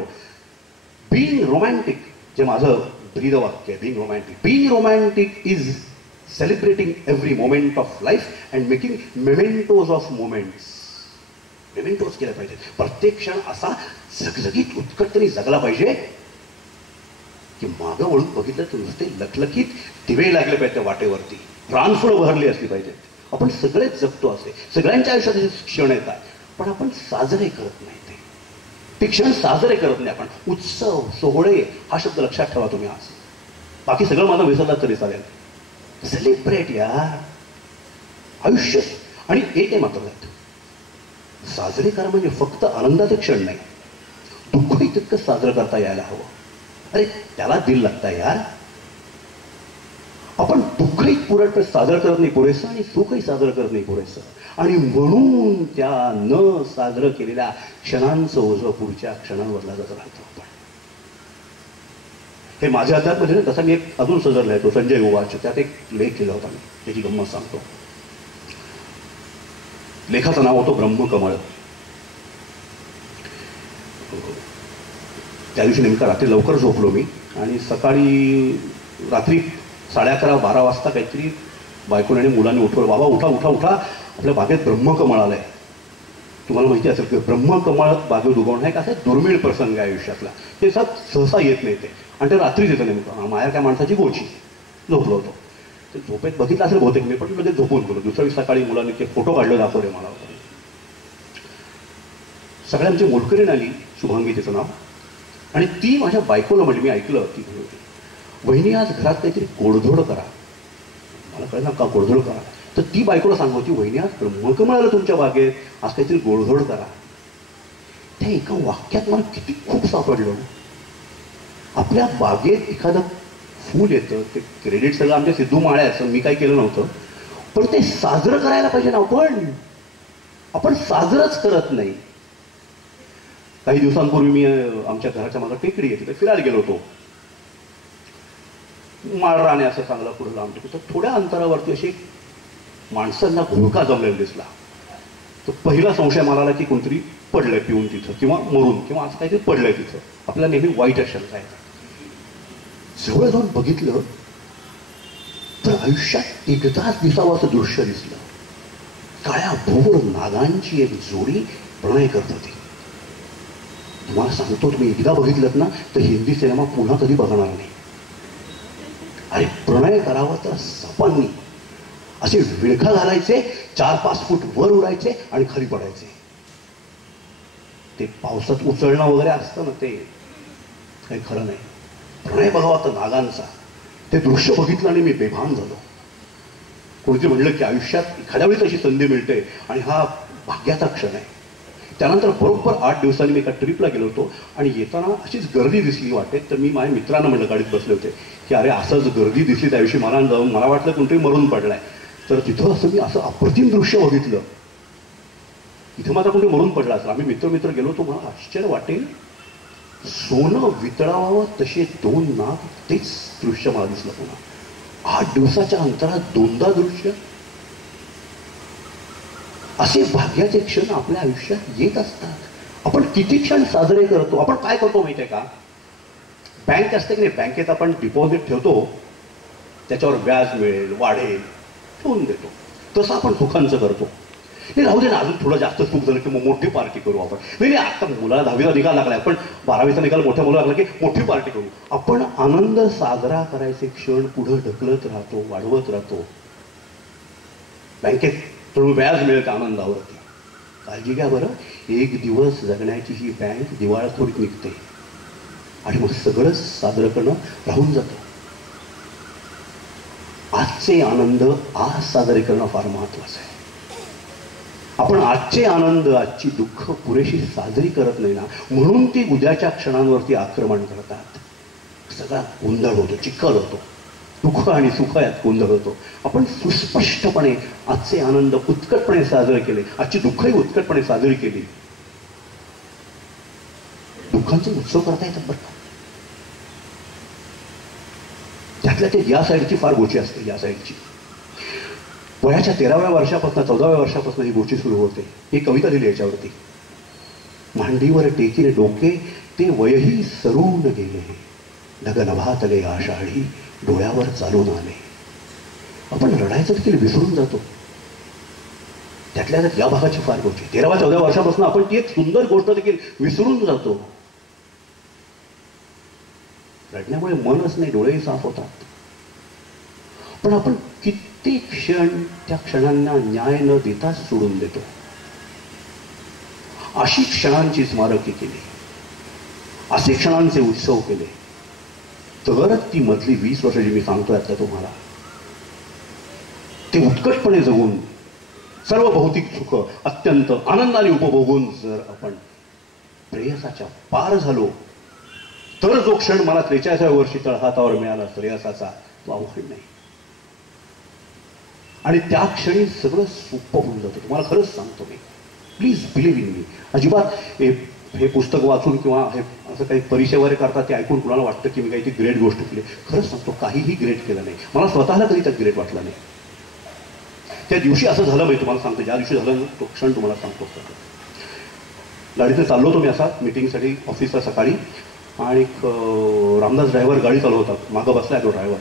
बीइंग रोमॅन्टिक, जे माझं ब्रीद वाक्य आहे. Being romantic is celebrating every moment of life and making mementos of moments. Mementos केले पाहिजे. प्रत्येक क्षण असा झगझगीत उत्कटतेने जगला पाहिजे की मागं वळून बघितलं तर नुसते लखलखीत दिवे लागले पाहिजे त्या वाटेवरती, रानफुलं बहरली असली पाहिजेत. आपण सगळेच जगतो असे, सगळ्यांच्या आयुष्यात क्षण येतात, पण आपण साजरे करत नाही. ते क्षण साजरे करत नाही आपण. उत्सव, सोहळे हा शब्द लक्षात ठेवा तुम्ही आज. बाकी सगळं माझं विसरलात तरी चालेल. सेलिब्रेट यार आयुष्य. आणि एक आहे मात्र, साजरे करा म्हणजे फक्त आनंदाचे क्षण नाही, दुःखही तितकं साजरं करता यायला हवं. अरे त्याला दिल लागतं यार. आपण दुःखही पुरेपूर साजरं करत नाही पुरेसं, आणि सुखही साजरं करत नाही पुरेसं, आणि म्हणून त्या न साजरं केलेल्या क्षणांचं ओझं पुढच्या क्षणांवर लागत राहतो आपण. हे माझ्या हातात म्हणजे तसा मी एक अजून सजरला आहे, तो संजय गोवाच, त्यात एक लेख केला होता मी, त्याची गंमत सांगतो. लेखाचं नाव होतं ब्रह्मकमळ. त्या दिवशी नेमका रात्री लवकर झोपलो मी, आणि सकाळी रात्री 11:30-12 वाजता काहीतरी बायकोने आणि मुलांनी उठवलं, बाबा उठा उठा उठा, आपल्या बागेत ब्रह्मकमळ आलंय. तुम्हाला माहिती असेल की ब्रह्मकमळ बागेत उगवणं एक असा दुर्मिळ प्रसंग आहे आयुष्यातला. ते सहसा येत नाही ते, आणि ते रात्रीच येतं नेमकं. माया काय माणसाची गोची. झोपलो होतो, ते झोपेत बघितलं असेल बहुतेक मी, पण लगेच झोपून गेलो. दुसऱ्या सकाळी मुलांनी ते फोटो काढले, दाखवले मला. सगळ्यांची मोलकरीण आली, शुभांगी तिचं नाव, आणि ती माझ्या बायकोला म्हणजे मी ऐकलं की वहिनी आज घरात काहीतरी गोडधोड करा. मला कळलं ना का गोडधोड करा, तर ती बायकोला सांगतो वहिनी आज ब्रह्मकमळ आलं तुमच्या बागेत, आज काहीतरी गोडधोड करा. त्या एका वाक्यात मला किती खूप सापडलं. आपल्या बागेत एखादं फूल येतं, ते क्रेडिट सगळं आमच्या सिद्धू माळ्याचं, मी काही केलं नव्हतं, पण ते साजरं करायला पाहिजे ना. आपण साजरंच करत नाही. काही दिवसांपूर्वी मी आमच्या घराच्या मागं टेकडी आहे, तिथे फिरायला गेलो होतो. माळराने असं चांगला पुढे लांब, तिथं थोड्या अंतरावरती अशी माणसांना घोळका जमलेला दिसला. तर पहिला संशय मला आला की कोणतरी पडलंय पिऊन तिथं, किंवा मरून, किंवा असं काहीतरी पडलंय तिथं. आपल्याला नेहमी वाईट शंका आहे. जवळ जाऊन बघितलं तर आयुष्यात एकदाच दिसावं असं दृश्य दिसलं. काळ्या भोर नागांची एक जोडी प्रणय करत होती. तुम्हाला सांगतो, तुम्ही एकदा बघितलं ना तर हिंदी सिनेमा पुन्हा कधी बघणार नाही. अरे प्रणय करावं तर सपांनी असे विळखा घालायचे, 4-5 फूट वर उडायचे आणि खाली पडायचे. ते पावसात उचलणं वगैरे असतं ना, ते काही खरं नाही. प्रणय बघावा तर नागांचा. ते दृश्य बघितलं आणि मी बेभान झालो. कोणीतरी म्हणलं की आयुष्यात एखाद्या वेळी तशी संधी मिळते, आणि हा भाग्याचा क्षण आहे. त्यानंतर बरोबर 8 दिवसांनी मी एका ट्रिपला गेलो होतो, आणि येताना अशीच गर्दी दिसली वाटेत. तर मी माझ्या मित्रांना म्हणलं, गाडीत बसले होते, की अरे असंच गर्दी दिसली त्या दिवशी मला जाऊन, मला वाटलं कोणतरी मरून पडलाय. तर तिथं असं मी असं अप्रतिम दृश्य बघितलं. इथं माझा कोणी मरून पडला असेल. आम्ही मित्र गेलो तो मला आश्चर्य वाटेल, सोनं वितळावं तसे 2 नाग, तेच दृश्य मला दिसलं. पुन्हा 8 दिवसाच्या अंतरात 2दा दृश्य. असे भाग्याचे क्षण आपल्या आयुष्यात येत असतात. आपण किती क्षण साजरे करतो. आपण काय करतो माहिती आहे का, बँक असते की नाही, बँकेत आपण डिपॉझिट ठेवतो, त्याच्यावर व्याज मिळेल, वाढेल, ठेवून देतो. तसं आपण सुखांचं करतो. नाही राहू दे ना, अजून थोडं जास्त सुख झालं की मग मोठी पार्टी करू आपण. नाही आता मुलाला 10वीचा निकाल लागला, पण 12वीचा निकाल मोठ्या मुलाला लागला की मोठी पार्टी करू. आपण आनंद साजरा करायचे क्षण पुढे ढकलत राहतो, वाढवत राहतो. बँकेत थोडं व्याज मिळतं आनंदावरती. काळजी घ्या बरं, एक दिवस जगण्याची ही बँक दिवाळखोरीत निघते आणि मग सगळंच साजरं करणं राहून जातं. आजचे आनंद आज साजरे करणं फार महत्वाचं आहे. आपण आजचे आनंद, आजची दुःख पुरेशी साजरी करत नाही ना, म्हणून ती उद्याच्या क्षणांवरती आक्रमण करतात. सगळा गोंधळ होतो, चिखल होतो, दुःख आणि सुख यात गोंधळ होतो. आपण सुस्पष्टपणे आजचे आनंद उत्कटपणे साजरे केले, आजची दुःखही उत्कटपणे साजरी केली. दुःखांचे उत्सव करता येतात बरं का. त्यातल्या ते या साईडची फार गोची असते. या साईडची वयाच्या 13व्या वर्षापासून 14व्या वर्षापासून ही गोची सुरू होते. ही कविता लिहिली याच्यावरती. मांडीवर टेकीने डोके ते वयही सरून गेले, ढगनभातले आषाढी डोळ्यावर चालून आले. आपण रडायचं देखील विसरून जातो. त्यातल्या या भागाची फार गोची. 13व्या-14व्या वर्षापासून आपण ती एक सुंदर गोष्ट देखील विसरून जातो. रडण्यामुळे मनच नाही, डोळेही साफ होतात. पण आपण किती क्षण त्या क्षणांना न्याय न देताच सोडून देतो. अशी क्षणांची स्मारके केली, असे क्षणांचे उत्सव केले, तरच ती मधली 20 वर्ष जी मी सांगतोय आता तुम्हाला, ते उत्कटपणे जगून सर्व भौतिक सुख अत्यंत आनंदाने उपभोगून जर आपण प्रेयसाच्या पार झालो, तर जो क्षण मला 43व्या वर्षी तळहातावर मिळाला श्रेयसाचा, तो अवघड नाही. आणि त्या क्षणी सगळं सोपं होऊन जातं. तुम्हाला खरंच सांगतो मी, प्लीज बिलीव्ह इन मी. अजिबात हे पुस्तक वाचून किंवा हे असं काही परिचय वगैरे करतात ते ऐकून कुणाला वाटतं की मी काही ती ग्रेट गोष्ट केली. खरंच सांगतो, काहीही ग्रेट केलं नाही. मला स्वतःला कधी त्यात ग्रेट वाटलं नाही. त्या दिवशी असं झालं मी तुम्हाला सांगतो, ज्या दिवशी झालं तो क्षण तुम्हाला सांगतो. गाडीतून चाललो होतो मी असा मीटिंगसाठी ऑफिसला सकाळी, आणि रामदास ड्रायव्हर गाडी चालवतात, मागं बसलाय तो ड्रायव्हर.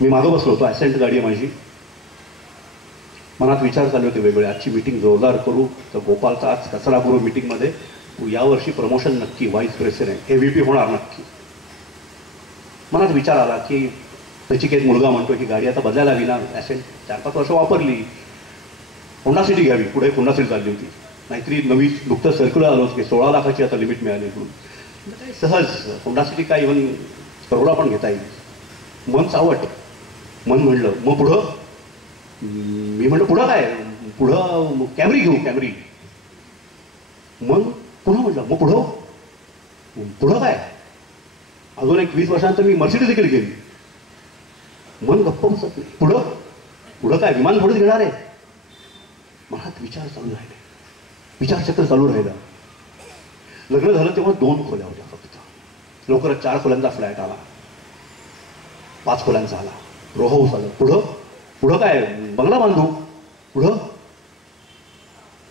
मी मागं बसलो होतो, ॲसेंट गाडी आहे माझी. मनात विचार चालले होते वेगवेगळे. आजची मीटिंग जोरदार करू, तर गोपालचा आज कचरा करू मीटिंगमध्ये. यावर्षी प्रमोशन नक्की, व्हाईस प्रेसिडेंट, AVP होणार नक्की. मनात विचार आला की नचिकेत मुलगा म्हणतो की गाडी आता बदलायला हवी ना, ॲसेंट 4-5 वर्ष वापरली, होंडा सिटी घ्यावी. पुढे होंडा सिटी चालली होती, नाहीतरी नवी नुकतं सर्क्युलर आलोच की 16 लाखाची आता लिमिट मिळाली म्हणून. सहज होंडा सिटी काय इव्हन करोडा पण घेता येईल. मन चावट. मन म्हणलं मग पुढं. मी म्हणलं पुढं काय, पुढं कॅमरी घेऊ, कॅमरी. मग पुन्हा म्हटलं मग पुढं काय, अजून एक 20 वर्षानंतर मी मर्सिडीज देखील घेईन. मन गप्प बसत नाही. पुढं काय, विमान थोडंच घेणार आहे. मनात विचार चालू राहिले, विचारचक्र चालू राहिलं. लग्न झालं तेव्हा 2 खोल्या होत्या फक्त. लवकरच 4 खोल्यांचा फ्लॅट आला, 5 खोल्यांचा आला, रो हाऊस आलं. पुढं काय, बंगला बांधू. पुढं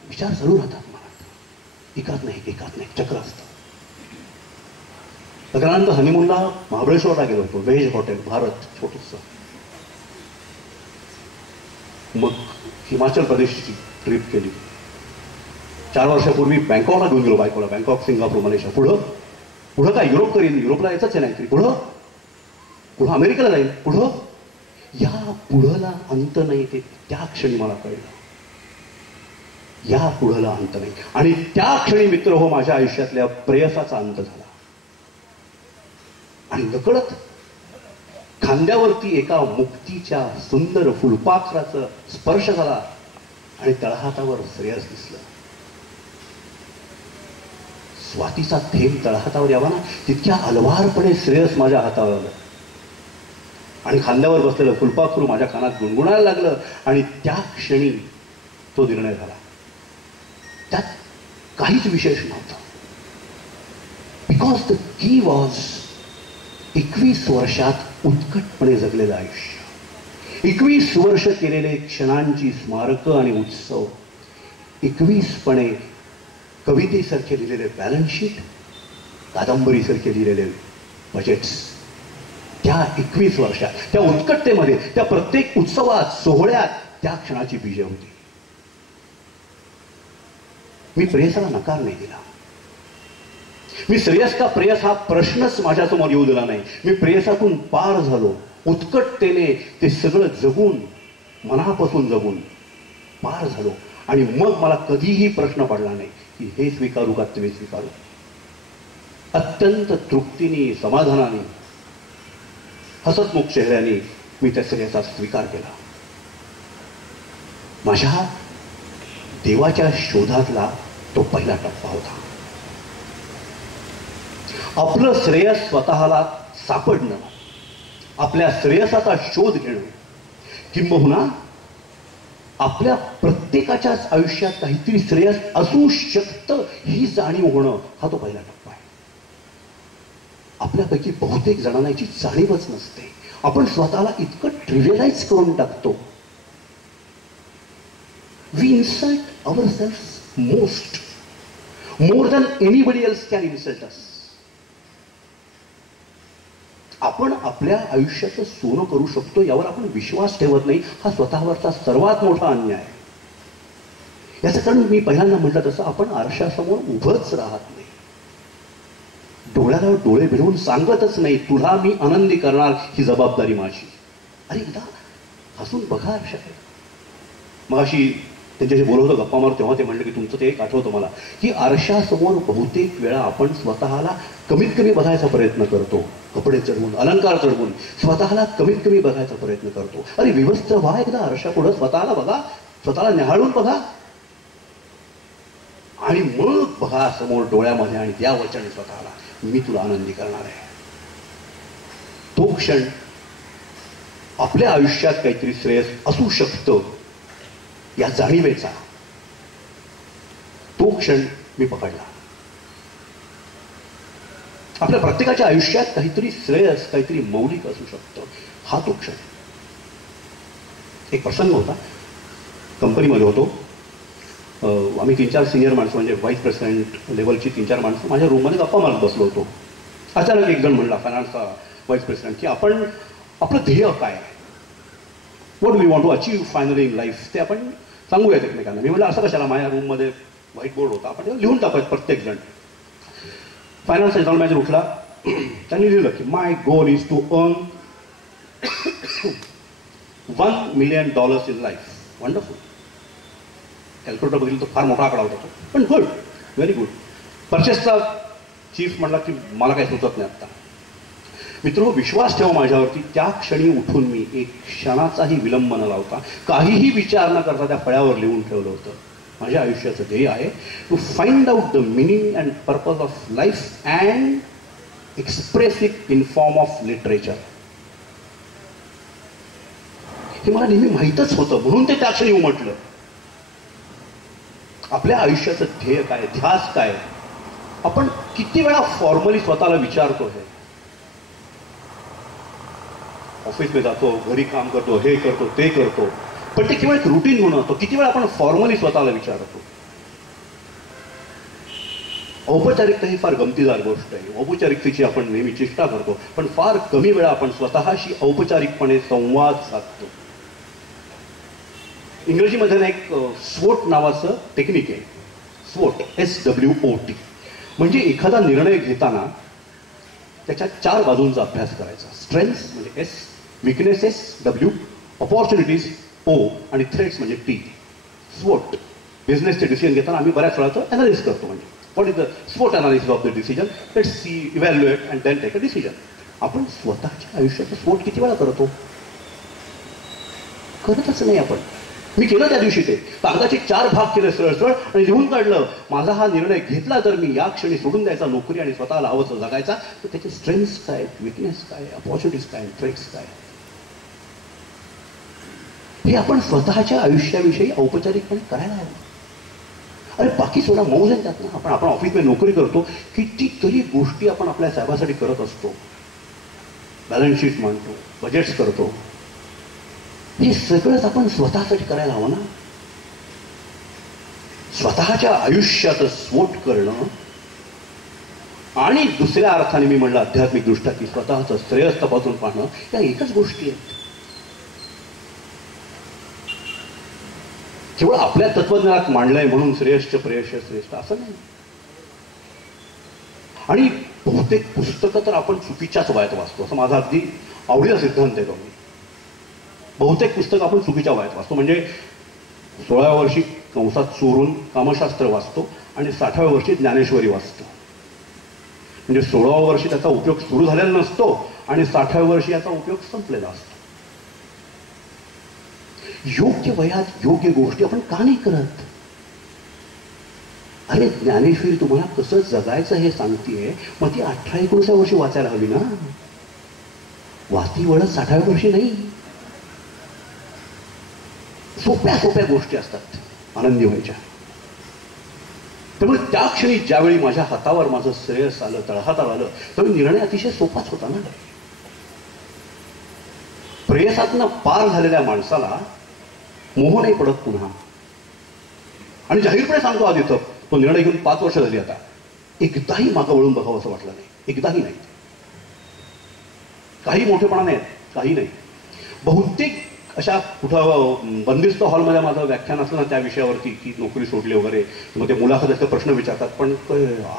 विचार चालू राहतात मनात, एकात नाही चक्र असतं. लग्नानंतर हनीमूनला महाबळेश्वरला गेलो होतो, व्हेज हॉटेल भारत छोटंसं. मग हिमाचल प्रदेशची ट्रिप केली. 4 वर्षापूर्वी बँकॉकला घेऊन गेलो बायकोला, बँकॉक, सिंगापूर, मलेशिया. पुढं काय, युरोप करीन, युरोपला यायचंच आहे नाहीतरी. पुढं अमेरिकेला जाईल. पुढं या पुढंला अंत नाही. ते त्या क्षणी मला कळलं, या पुढंला अंत नाही. आणि त्या क्षणी मित्र हो माझ्या आयुष्यातल्या प्रेयसाचा अंत झाला. आणि नकळत खांद्यावरती एका मुक्तीच्या सुंदर फुलपाखराचा स्पर्श झाला आणि तळहातावर श्रेयस दिसलं. स्वातीचा थेंब तळहातावर यावा ना, तितक्या अलवारपणे श्रेयस माझ्या हातावर आलं. आणि खांद्यावर बसलेलं फुलपाखरू माझ्या कानात गुणगुणायला लागलं आणि त्या क्षणी तो निर्णय झाला. त्यात काहीच विशेष नव्हतं. बिकॉज द की वॉज 21 वर्षात उत्कटपणे जगलेलं आयुष्य, 21 वर्ष केलेले क्षणांची स्मारकं आणि उत्सव, 21पणे कवितेसारखे लिहिलेले बॅलन्स शीट, कादंबरीसारखे लिहिलेले बजेट्स. त्या 21 वर्षात, त्या उत्कटतेमध्ये, त्या प्रत्येक उत्सवात, सोहळ्यात त्या क्षणाची बीजे होती. मी प्रेयसाला नकार नाही दिला. मी श्रेयस का प्रेयस हा प्रश्नच माझ्यासमोर येऊ दिला नाही. मी प्रेयसातून पार झालो. उत्कटतेने ते सगळं जगून, मनापासून जगून पार झालो. आणि मग मला कधीही प्रश्न पडला नाही की हे स्वीकारू का ते स्वीकारू. अत्यंत तृप्तीने, समाधानाने, हसतमुख चेहऱ्याने मी त्या सगळ्याचा स्वीकार केला. माझ्या देवाच्या शोधातला तो पहिला टप्पा होता. आपलं श्रेयस स्वतःला सापडणं, आपल्या श्रेयसाचा शोध घेणं, किंबहुना आपल्या प्रत्येकाच्याच आयुष्यात काहीतरी श्रेयस असू शकतं ही जाणीव होणं, हा तो पहिला टप्पा आहे. आपल्यापैकी बहुतेक जणांना याची जाणीवच नसते. आपण स्वतःला इतकं ट्रिव्हियलाइज करून टाकतो. We insult ourselves most, more than anybody else can insult us. आपण आपल्या आयुष्याचं सोनं करू शकतो यावर आपण विश्वास ठेवत नाही, हा स्वतःवरचा सर्वात मोठा अन्याय आहे. याचं कारण मी पहिल्यांदा म्हटलं तसं, आपण आरशासमोर उभंच राहत नाही. डोळ्याला डोळे भिडवून सांगतच नाही तुला मी आनंदी करणार, ही जबाबदारी माझी. अरे एकदा हसून बघा आरशाकडे. मग अशी त्यांच्याशी बोलवतो, गप्पा मारतो, तेव्हा ते म्हणलं की तुमचं ते एक आठवतं मला की आरशासमोर बहुतेक वेळा आपण स्वतःला कमीत कमी बघायचा प्रयत्न करतो. कपडे चढवून, अलंकार चढवून स्वतःला कमीत कमी बघायचा प्रयत्न करतो. अरे विवस्त्र व्हा, एकदा आरशापुढं स्वतःला बघा, स्वतःला निहाळून बघा आणि मग बघा समोर डोळ्यामध्ये आणि द्या वचन स्वतःला, मी तुला आनंदी करणार आहे. तो क्षण आपल्या आयुष्यात काहीतरी श्रेयस असू शकतं या जाणीवेचा, तो क्षण मी पकडला. आपल्या प्रत्येकाच्या आयुष्यात काहीतरी श्रेयस, काहीतरी मौलिक असू शकतं, हा तो क्षण. एक प्रसंग होता. कंपनीमध्ये होतो. आम्ही 3-4 सिनियर माणसं, म्हणजे व्हाईस प्रेसिडेंट लेवलची 3-4 माणसं माझ्या रूममध्ये गप्पा मारत बसलो होतो. अचानक एक जण म्हणला, फायनान्सचा व्हाईस प्रेसिडेंट, की आपण आपलं ध्येय काय, what do we want to achieve finally in life, ते आपण सांगूयात एकमेकांना. मी म्हटलं असं कशाला, माझ्या रूममध्ये व्हाईट बोर्ड होता, आपण लिहून टाकायचं प्रत्येक जण. फायनान्स जनरल मॅनेजर उठला, त्यांनी लिहिलं की my goal is to earn $1 million in life. Wonderful. Calculator बघितलं तर फार मोठा आकडा होता तो, पण गुड, व्हेरी गुड. परचेसचा चीफ म्हणला की मला काही सुचत नाही आत्ता. मित्र, विश्वास ठेवा माझ्यावरती, त्या क्षणी उठून मी एक क्षणाचाही विलंब न लावता, काहीही विचार न करता त्या फळ्यावर लिहून ठेवलं होतं, माझ्या आयुष्याचं ध्येय आहे to find out the meaning and purpose of life and express it in form of literature. हे मला नेहमी माहीतच होतं, म्हणून ते त्या क्षणी उमटलं. आपल्या आयुष्याचं ध्येय काय, ध्यास काय, आपण किती वेळा फॉर्मली स्वतःला विचारतो. हे ऑफिसमध्ये जातो, घरी काम करतो, हे करतो, ते करतो, पण ते केवळ एक रुटीन म्हणून होतं. किती वेळा आपण फॉर्मली स्वतःला विचारतो. औपचारिकता ही फार गमतीदार गोष्ट आहे. औपचारिकतेची आपण नेहमी चेष्टा करतो, पण फार कमी वेळा आपण स्वतःशी औपचारिकपणे संवाद साधतो. इंग्रजीमध्ये ना एक स्वोट नावाचं टेक्निक आहे. स्वोट, SWOT, म्हणजे एखादा निर्णय घेताना त्याच्या 4 बाजूंचा अभ्यास करायचा. स्ट्रेंथ्स म्हणजे S, weaknesses W, opportunities O आणि थ्रेट्स म्हणजे T. स्वोट. बिझनेसचे डिसिजन घेताना आम्ही बऱ्याच वेळा अनालिसिस करतो. म्हणजे व्हॉट इज द स्वोट analysis of the decision, let's see, evaluate and then take a decision. आपण स्वतःच्या आयुष्याचा स्वोट किती वेळा करतो? करतच नाही आपण. मी केलं त्या दिवशी, ते कागदाचे 4 भाग केले सरळ सरळ आणि लिहून काढलं. माझा हा निर्णय घेतला तर मी या क्षणी सोडून द्यायचा नोकरी आणि स्वतःला हवंसं जगायचा, तर त्याचे स्ट्रेंथ्स काय, विकनेस काय, अपॉर्च्युनिटीज काय, थ्रेट्स काय. हे आपण स्वतःच्या आयुष्याविषयी औपचारिकपणे करायला हवं. अरे बाकी सोडा मौज आहे त्यात ना. आपण ऑफिसमध्ये नोकरी करतो, कितीतरी गोष्टी आपण आपल्या साहेबासाठी करत असतो. बॅलन्स शीट मांडतो, बजेट्स करतो. हे सगळंच आपण स्वतःसाठी करायला हवं ना. स्वतःच्या आयुष्याचं स्फोट करणं आणि दुसऱ्या अर्थाने मी म्हणलं आध्यात्मिक दृष्ट्या की स्वतःचं श्रेयस तपासून पाहणं, या एकच गोष्टी आहेत. केवळ आपल्या तत्वज्ञानात मांडलंय म्हणून श्रेयश्च प्रेयश्च श्रेष्ठ असं नाही. आणि बहुतेक पुस्तकं तर आपण चुकीच्याच वयात वाचतो, असं माझा अगदी आवडीचा सिद्धांत आहे. बहुतेक पुस्तकं आपण चुकीच्या वयात वाचतो. म्हणजे 16व्या वर्षी कंसात चोरून कामशास्त्र वाचतो आणि 60व्या वर्षी ज्ञानेश्वरी वाचतो. म्हणजे 16व्या वर्षी त्याचा उपयोग सुरू झालेला नसतो आणि 60व्या वर्षी याचा उपयोग संपलेला असतो. योग्य वयात योग्य गोष्टी आपण का नाही करत? अरे ज्ञानेश्वरी तुम्हाला कसं जगायचं हे सांगतेय, मग ती 18-19व्या वर्षी वाचायला हवी ना. वाती वळत 60व्या वर्षी नाही. सोप्या सोप्या गोष्टी असतात आनंदी व्हायच्या. त्यामुळे त्या क्षणी ज्यावेळी माझ्या हातावर माझं श्रेयस आलं, तळहातावर आलं, त्यावेळी निर्णय अतिशय सोपाच होता ना. प्रेयसातनं पार झालेल्या माणसाला मोह नाही पडत पुन्हा. आणि जाहीरपणे सांगतो आधी तर तो निर्णय घेऊन 5 वर्ष झाली, आता एकदाही मागं वळून बघावं असं वाटलं नाही. एकदाही नाही. काही मोठेपणा नाही, काही नाही. बहुतेक अशा कुठं बंदिस्त हॉलमध्ये माझं व्याख्यान असलं ना त्या विषयावरती की नोकरी सोडली वगैरे, मग ते मुलाखतीचे प्रश्न विचारतात, पण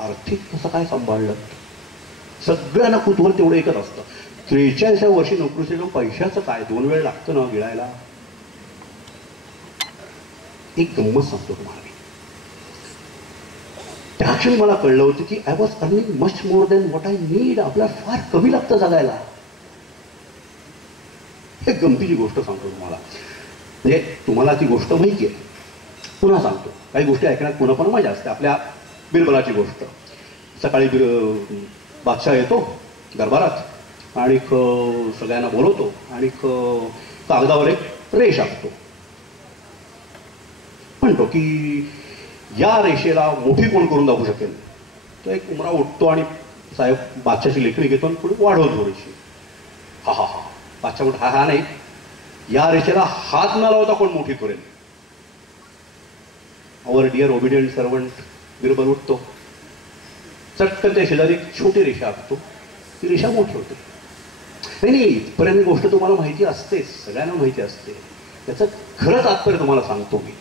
आर्थिक कसं काय सांभाळलं, सगळ्यांना कुतूहल तेवढं एकच असतं. 43व्या वर्षी नोकरी सोडून पैशाचं काय, 2 वेळ लागतं ना गिळायला. एक गंमत सांगतो तुम्हाला. त्या क्षणी मला कळलं होतं की I was earning much more than what I need. आपल्याला फार कमी लागतं जगायला. हे गमतीची गोष्ट सांगतो तुम्हाला. म्हणजे तुम्हाला ती गोष्ट माहिती आहे, पुन्हा सांगतो. काही गोष्टी ऐकण्यात पुन्हा पण मजा असते. आपल्या बिरबलाची गोष्ट. सकाळी बादशाह येतो दरबारात आणि सगळ्यांना बोलवतो आणि कागदावर एक रेष आखतो. म्हणतो की या रेषेला मोठी कोण करून दाखवू शकेल. तो एक उमरा उठतो आणि साहेब बादशाची लेखणी घेतो आणि पुढे वाढवतो रेषी. हा हा हा. बादशाह म्हणतो हा हा नाही, या रेषेला हात न लावता कोण मोठी करेल. Our dear obedient servant Birbal उठतो, चटकन त्या शेजारी एक छोटी रेषा आखतो. ती रेषा मोठी होते. नाही नाही, इथपर्यंत गोष्ट तुम्हाला माहिती असते, सगळ्यांना माहिती असते. त्याचं खरं तात्पर्य तुम्हाला सांगतो मी.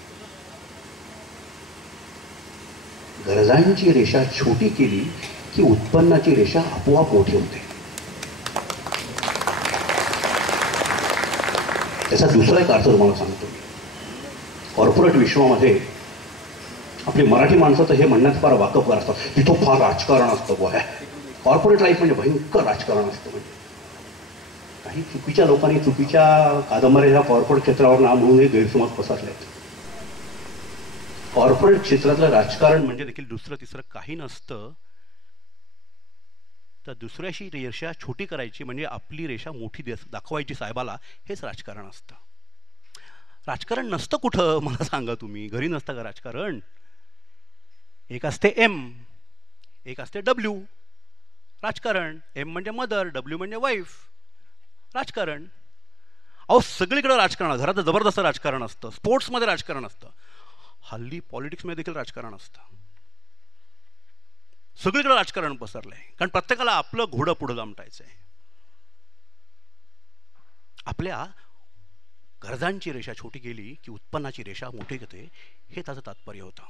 गरजांची रेषा छोटी केली की उत्पन्नाची रेषा आपोआप मोठी होते. त्याचा दुसरा एक अर्थ तुम्हाला सांगतो. कॉर्पोरेट विश्वामध्ये आपली मराठी माणसाचं हे म्हणण्यात फार वाकफगार असतं, तिथं फार राजकारण असतं. बुवा कॉर्पोरेट लाईफ म्हणजे भयंकर राजकारण असतं. म्हणजे काही चुकीच्या लोकांनी चुकीच्या कादंबऱ्या ह्या कॉर्पोरेट क्षेत्रावर नाव म्हणून हे गैरसमज पसरले आहेत. कॉर्पोरेट क्षेत्रातलं राजकारण म्हणजे देखील दुसरं तिसरं काही नसतं, तर दुसऱ्याशी रेषा छोटी करायची म्हणजे आपली रेषा मोठी दाखवायची साहेबाला, हेच राजकारण असतं. राजकारण नसतं कुठं मला सांगा तुम्ही. घरी नसतं का राजकारण? एक असते एम, एक असते डब्ल्यू. राजकारण एम म्हणजे मदर, डब्ल्यू म्हणजे वाईफ. राजकारण अहो सगळीकडे राजकारण. घरात जबरदस्त राजकारण असतं, स्पोर्ट्समध्ये राजकारण असतं, हल्ली पॉलिटिक्समध्ये देखील राजकारण असतं. सगळीकडे राजकारण पसरलंय, कारण प्रत्येकाला आपलं घोडं पुढं दामटायचंय. आपल्या गरजांची रेषा छोटी केली की उत्पन्नाची रेषा मोठी होते, हे त्याचं तात्पर्य होतं.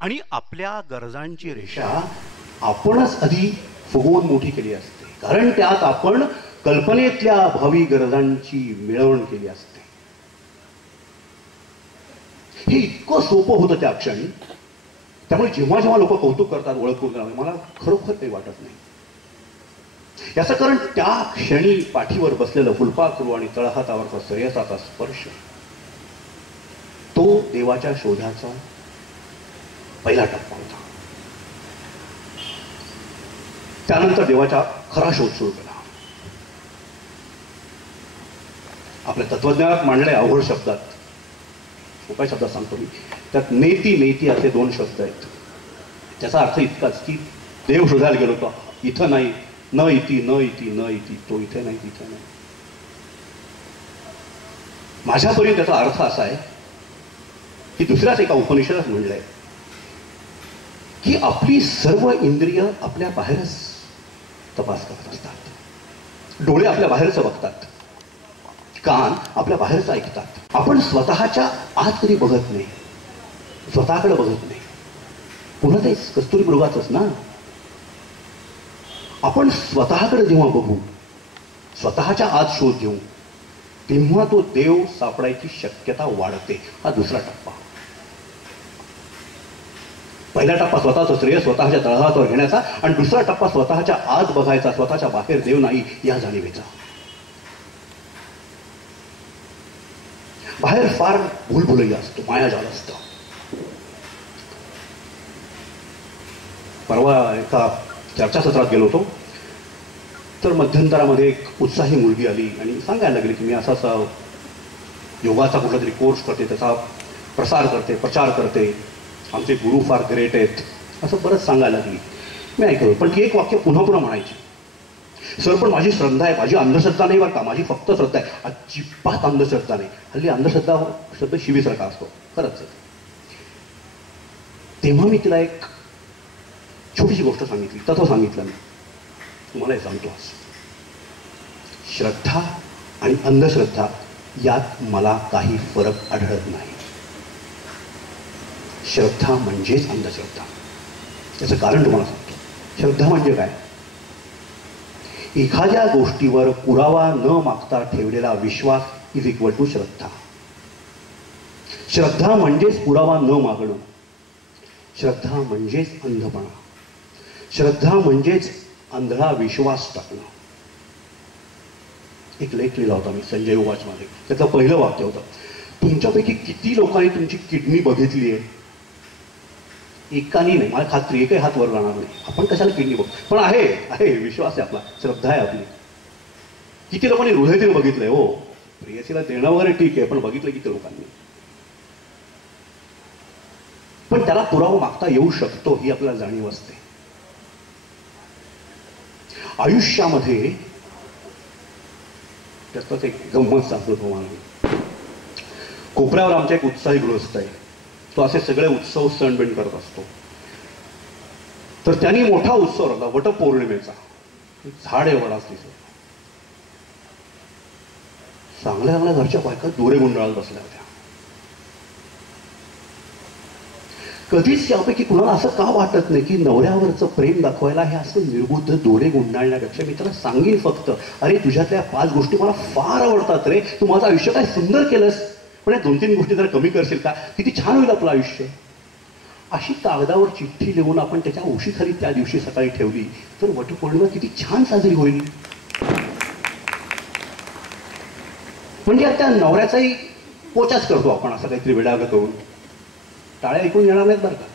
आणि आपल्या गरजांची रेषा आपणच आधी फुगवून मोठी केली असते, कारण त्यात आपण कल्पनेतल्या भावी गरजांची मिळवण केली असते. हे इतकं सोपं होतं त्या क्षणी. त्यामुळे जेव्हा जेव्हा लोक कौतुक करतात ओळख करून, मला खरोखर काही वाटत नाही. याचं कारण त्या क्षणी पाठीवर बसलेलं फुलपाखरू आणि तळहातावरचा श्रेयसाचा स्पर्श, तो देवाच्या शोधाचा पहिला टप्पा होता. त्यानंतर देवाचा खरा शोध सुरू केला. आपल्या तत्वज्ञानात मांडलंय अवघड शब्दात, सोप्या शब्दात सांगतो मी. त्यात नेती नेती असे 2 शब्द आहेत. त्याचा अर्थ इतकाच की देव शोधायला गेलो तो इथं नाही, न इति न इति न इति, तो इथे नाही तिथे नाही. माझ्यापर्यंत त्याचा अर्थ असा आहे की दुसऱ्याच एका उपनिषदात म्हणलंय की आपली सर्व इंद्रिय आपल्या बाहेरच तपास करत असतात. डोळे आपल्या बाहेरच बघतात, कान आपल्या बाहेरच ऐकतात. आपण स्वतःच्या आत कधी बघत नाही, स्वतःकडे बघत नाही. पुन्हा तेच कस्तुरी मृगाचंच ना. आपण स्वतःकडे जेव्हा बघू, स्वतःच्या आत शोध घेऊ, तेव्हा तो देव सापडायची शक्यता वाढते. हा दुसरा टप्पा. पहिला टप्पा स्वतःचं श्रेय स्वतःच्या तळहातावर घेण्याचा, आणि दुसरा टप्पा स्वतःच्या आत बघायचा, स्वतःच्या बाहेर देव नाही या जाणीवेचा. बाहेर फार भूलभुलैया असतो, मायाजाल असतं. परवा एका चर्चासत्रात गेलो होतो, तर मध्यंतरामध्ये एक उत्साही मुलगी आली आणि सांगायला लागली की मी असा असा योगाचा कुठला तरी कोर्स करते, त्याचा प्रसार करते, प्रचार करते, आमचे गुरु फार ग्रेट आहेत, असं बरंच सांगायला लागली. मी ऐकलं, पण ती एक वाक्य पुन्हा पुन्हा म्हणायची, सर पण माझी श्रद्धा आहे, माझी अंधश्रद्धा नाही बरं का, माझी फक्त श्रद्धा आहे, अजिबात अंधश्रद्धा नाही. हल्ली अंधश्रद्धा शब्द शिवीसारखा असतो, खरंच. तेव्हा मी तिला एक छोटीशी गोष्ट सांगितली, तत्व सांगितलं. मी तुम्हालाही सांगतो, श्रद्धा आणि अंधश्रद्धा यात मला काही फरक आढळत नाही. श्रद्धा म्हणजेच अंधश्रद्धा. त्याचं कारण तुम्हाला सांगतो. श्रद्धा म्हणजे काय? एखाद्या गोष्टीवर पुरावा न मागता ठेवलेला विश्वास इज इक्वल टू श्रद्धा. श्रद्धा म्हणजेच पुरावा न मागणं. श्रद्धा म्हणजेच अंधपणा. श्रद्धा म्हणजेच आंधळा विश्वास टाकणं. एक लेख लिहिला होता मी संजय उवाचमध्ये. त्याचं पहिलं वाक्य होतं, तुमच्यापैकी किती लोकांनी तुमची किडनी बघितली आहे? एकानी नाही, मला खात्री, एकही हात वर राहणार नाही. आपण कशाला किडनी बघ, पण आहे आहे विश्वास आहे आपला, श्रद्धा आहे आपली. किती लोकांनी हृदय बघितलंय? हो, प्रेयसीला देणं वगैरे ठीक आहे, पण बघितलं किती लोकांनी? पण त्याला पुरावा मागता येऊ शकतो ही आपल्याला जाणीव असते. आयुष्यामध्ये त्याचाच एक गंमत सांगतो तुम्हाला. कोपऱ्यावर आमचा एक उत्साही गृहस्थ आहे. तो असे सगळे उत्सव सण बिण करत असतो. तर त्यांनी मोठा उत्सव राहिला वटपौर्णिमेचा. झाड आहे वडाच दिसत. चांगल्या चांगल्या घरच्या बायका दोरे गुंडाळत बसल्या होत्या. कधीच यापैकी कुणाला असं का वाटत नाही की नवऱ्यावरचं प्रेम दाखवायला हे असं निर्बुद्ध दोरे गुंडाळण्यापेक्षा मी त्याला सांगेन फक्त, अरे तुझ्यातल्या 5 गोष्टी मला फार आवडतात रे, तू माझं आयुष्य काय सुंदर केलंस, पण या 2-3 गोष्टी जर कमी करशील का, किती छान होईल आपलं आयुष्य. अशी कागदावर चिठ्ठी लिहून आपण त्याच्या उशीखाली त्या दिवशी सकाळी ठेवली तर वटपौर्णिमा किती छान साजरी होईल. म्हणजे त्या नवऱ्याचाही पोचाच करतो आपण असं काहीतरी वेडागं करून. टाळ्या ऐकून येणार नाहीत बरं का.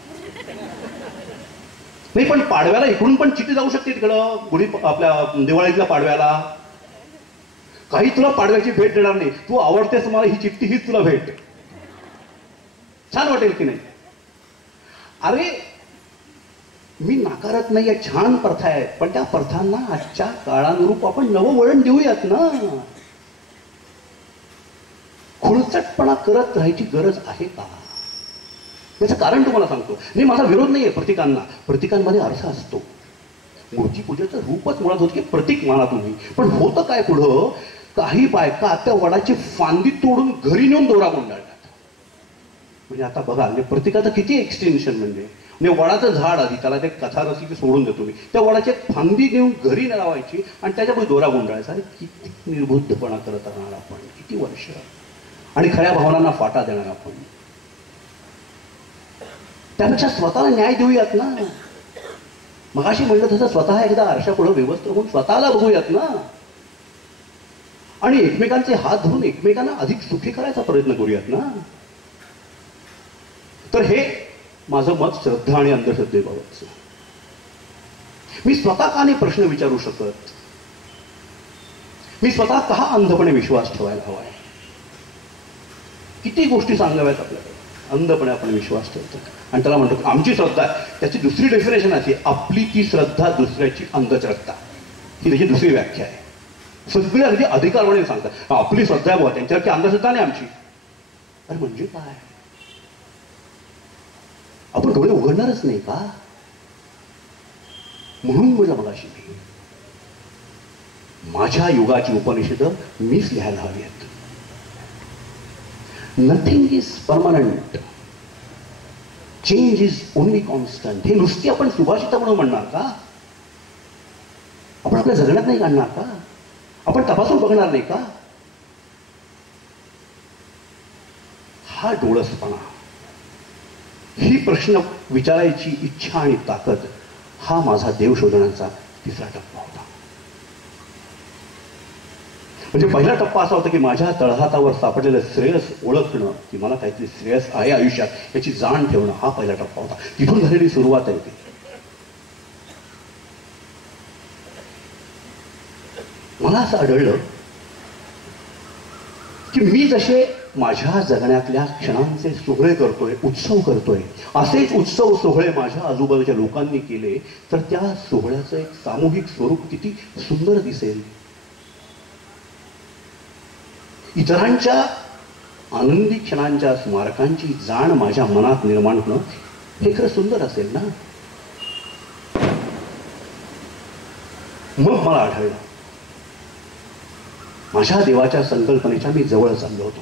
नाही, पण पाडव्याला इकडून पण चिठ्ठी जाऊ शकते तिकडं, गुढी आपल्या दिवाळीतल्या पाडव्याला. काही तुला पाडव्याची भेट देणार नाही, तू आवडतेस मला, ही चिठ्ठी हीच तुला भेट. छान वाटेल की नाही? अरे मी नाकारत नाहीये, छान प्रथा आहे, पण त्या प्रथांना आजच्या काळानुरूप आपण नवं वळण देऊयात ना. खुळचटपणा करत राहायची गरज आहे का? याचं कारण तुम्हाला सांगतो. नाही, माझा विरोध नाहीये प्रतीकांना, प्रतीकांमध्ये अर्थ असतो. मूर्तीपूजेचं रूपच मुळात होतं की प्रतीक माना तुम्ही, पण होतं काय पुढं, काही बायका त्या वडाची फांदी तोडून घरी नेऊन दोरा गुंडाळतात. म्हणजे आता बघा, म्हणजे प्रतीकाचं किती एक्सटेन्शन. म्हणजे वडाचं झाड आधी त्याला ते कथा रचली की सोडून देतो मी, त्या वडाची फांदी नेऊन घरी लावायची आणि त्याच्यापुढे दोरा गुंडाळायचा. अरे किती निर्बुद्धपणा करत राहणार आपण, किती वर्ष, आणि खऱ्या भावनांना फाटा देणार आपण. त्यापेक्षा स्वतःला न्याय देऊयात ना. मगाशी म्हणलं तसं स्वतः एकदा आरशापुढे व्यवस्थित होऊन स्वतःला बघूयात ना, आणि एकमेकांचे हात धरून एकमेकांना अधिक सुखी करायचा प्रयत्न करूयात ना. तर हे माझं मत श्रद्धा आणि अंधश्रद्धेबाबतचं. मी स्वतः का नाही प्रश्न विचारू शकत? मी स्वतः का अंधपणे विश्वास ठेवायला हवाय? किती गोष्टी सांगाव्यात आपल्याला, अंधपणे आपण विश्वास ठेवतो आणि त्याला म्हणतो आमची श्रद्धा आहे. त्याची दुसरी डेफिनेशन अशी, आपली ती श्रद्धा दुसऱ्याची अंधश्रद्धा, ही त्याची दुसरी व्याख्या आहे. सगळे अगदी अधिकारपणे सांगतात आपली श्रद्धा आहे बुवा, त्यांच्यावरती अंधश्रद्धा नाही आमची. अरे म्हणजे काय, आपण डोळे उघडणारच नाही का? म्हणून म्हटलं मगाशी मी, माझ्या युगाची उपनिषदं मीच लिहायला हवी आहेत. Nothing is permanent, change is only constant. हे नुसती आपण सुभाषित म्हणून म्हणणार का? आपण आपल्या जगण्यात नाही काढणार का? आपण तपासून बघणार नाही का? हा डोळसपणा, ही प्रश्न विचारायची इच्छा आणि ताकद, हा माझा देव शोधण्याचा तिसरा टप्पा होता. म्हणजे पहिला टप्पा असा होता की माझ्या तळहातावर सापडलेलं श्रेयस ओळखणं, की मला काहीतरी श्रेयस आहे आयुष्यात याची जाण ठेवणं, हा पहिला टप्पा होता. तिथून झालेली सुरुवात आहे ती. मला असं आढळलं की मी जसे माझ्या जगण्यातल्या क्षणांचे सोहळे करतोय, उत्सव करतोय, असेच उत्सव सोहळे माझ्या आजूबाजूच्या लोकांनी केले तर त्या सोहळ्याचं एक सामूहिक स्वरूप किती सुंदर दिसेल. इतरांच्या आनंदी क्षणांच्या स्मारकांची जाण माझ्या मनात निर्माण होणं हे खरं सुंदर असेल ना. मग मला आढळलं माझ्या देवाच्या संकल्पनेच्या मी जवळ चाललो होतो.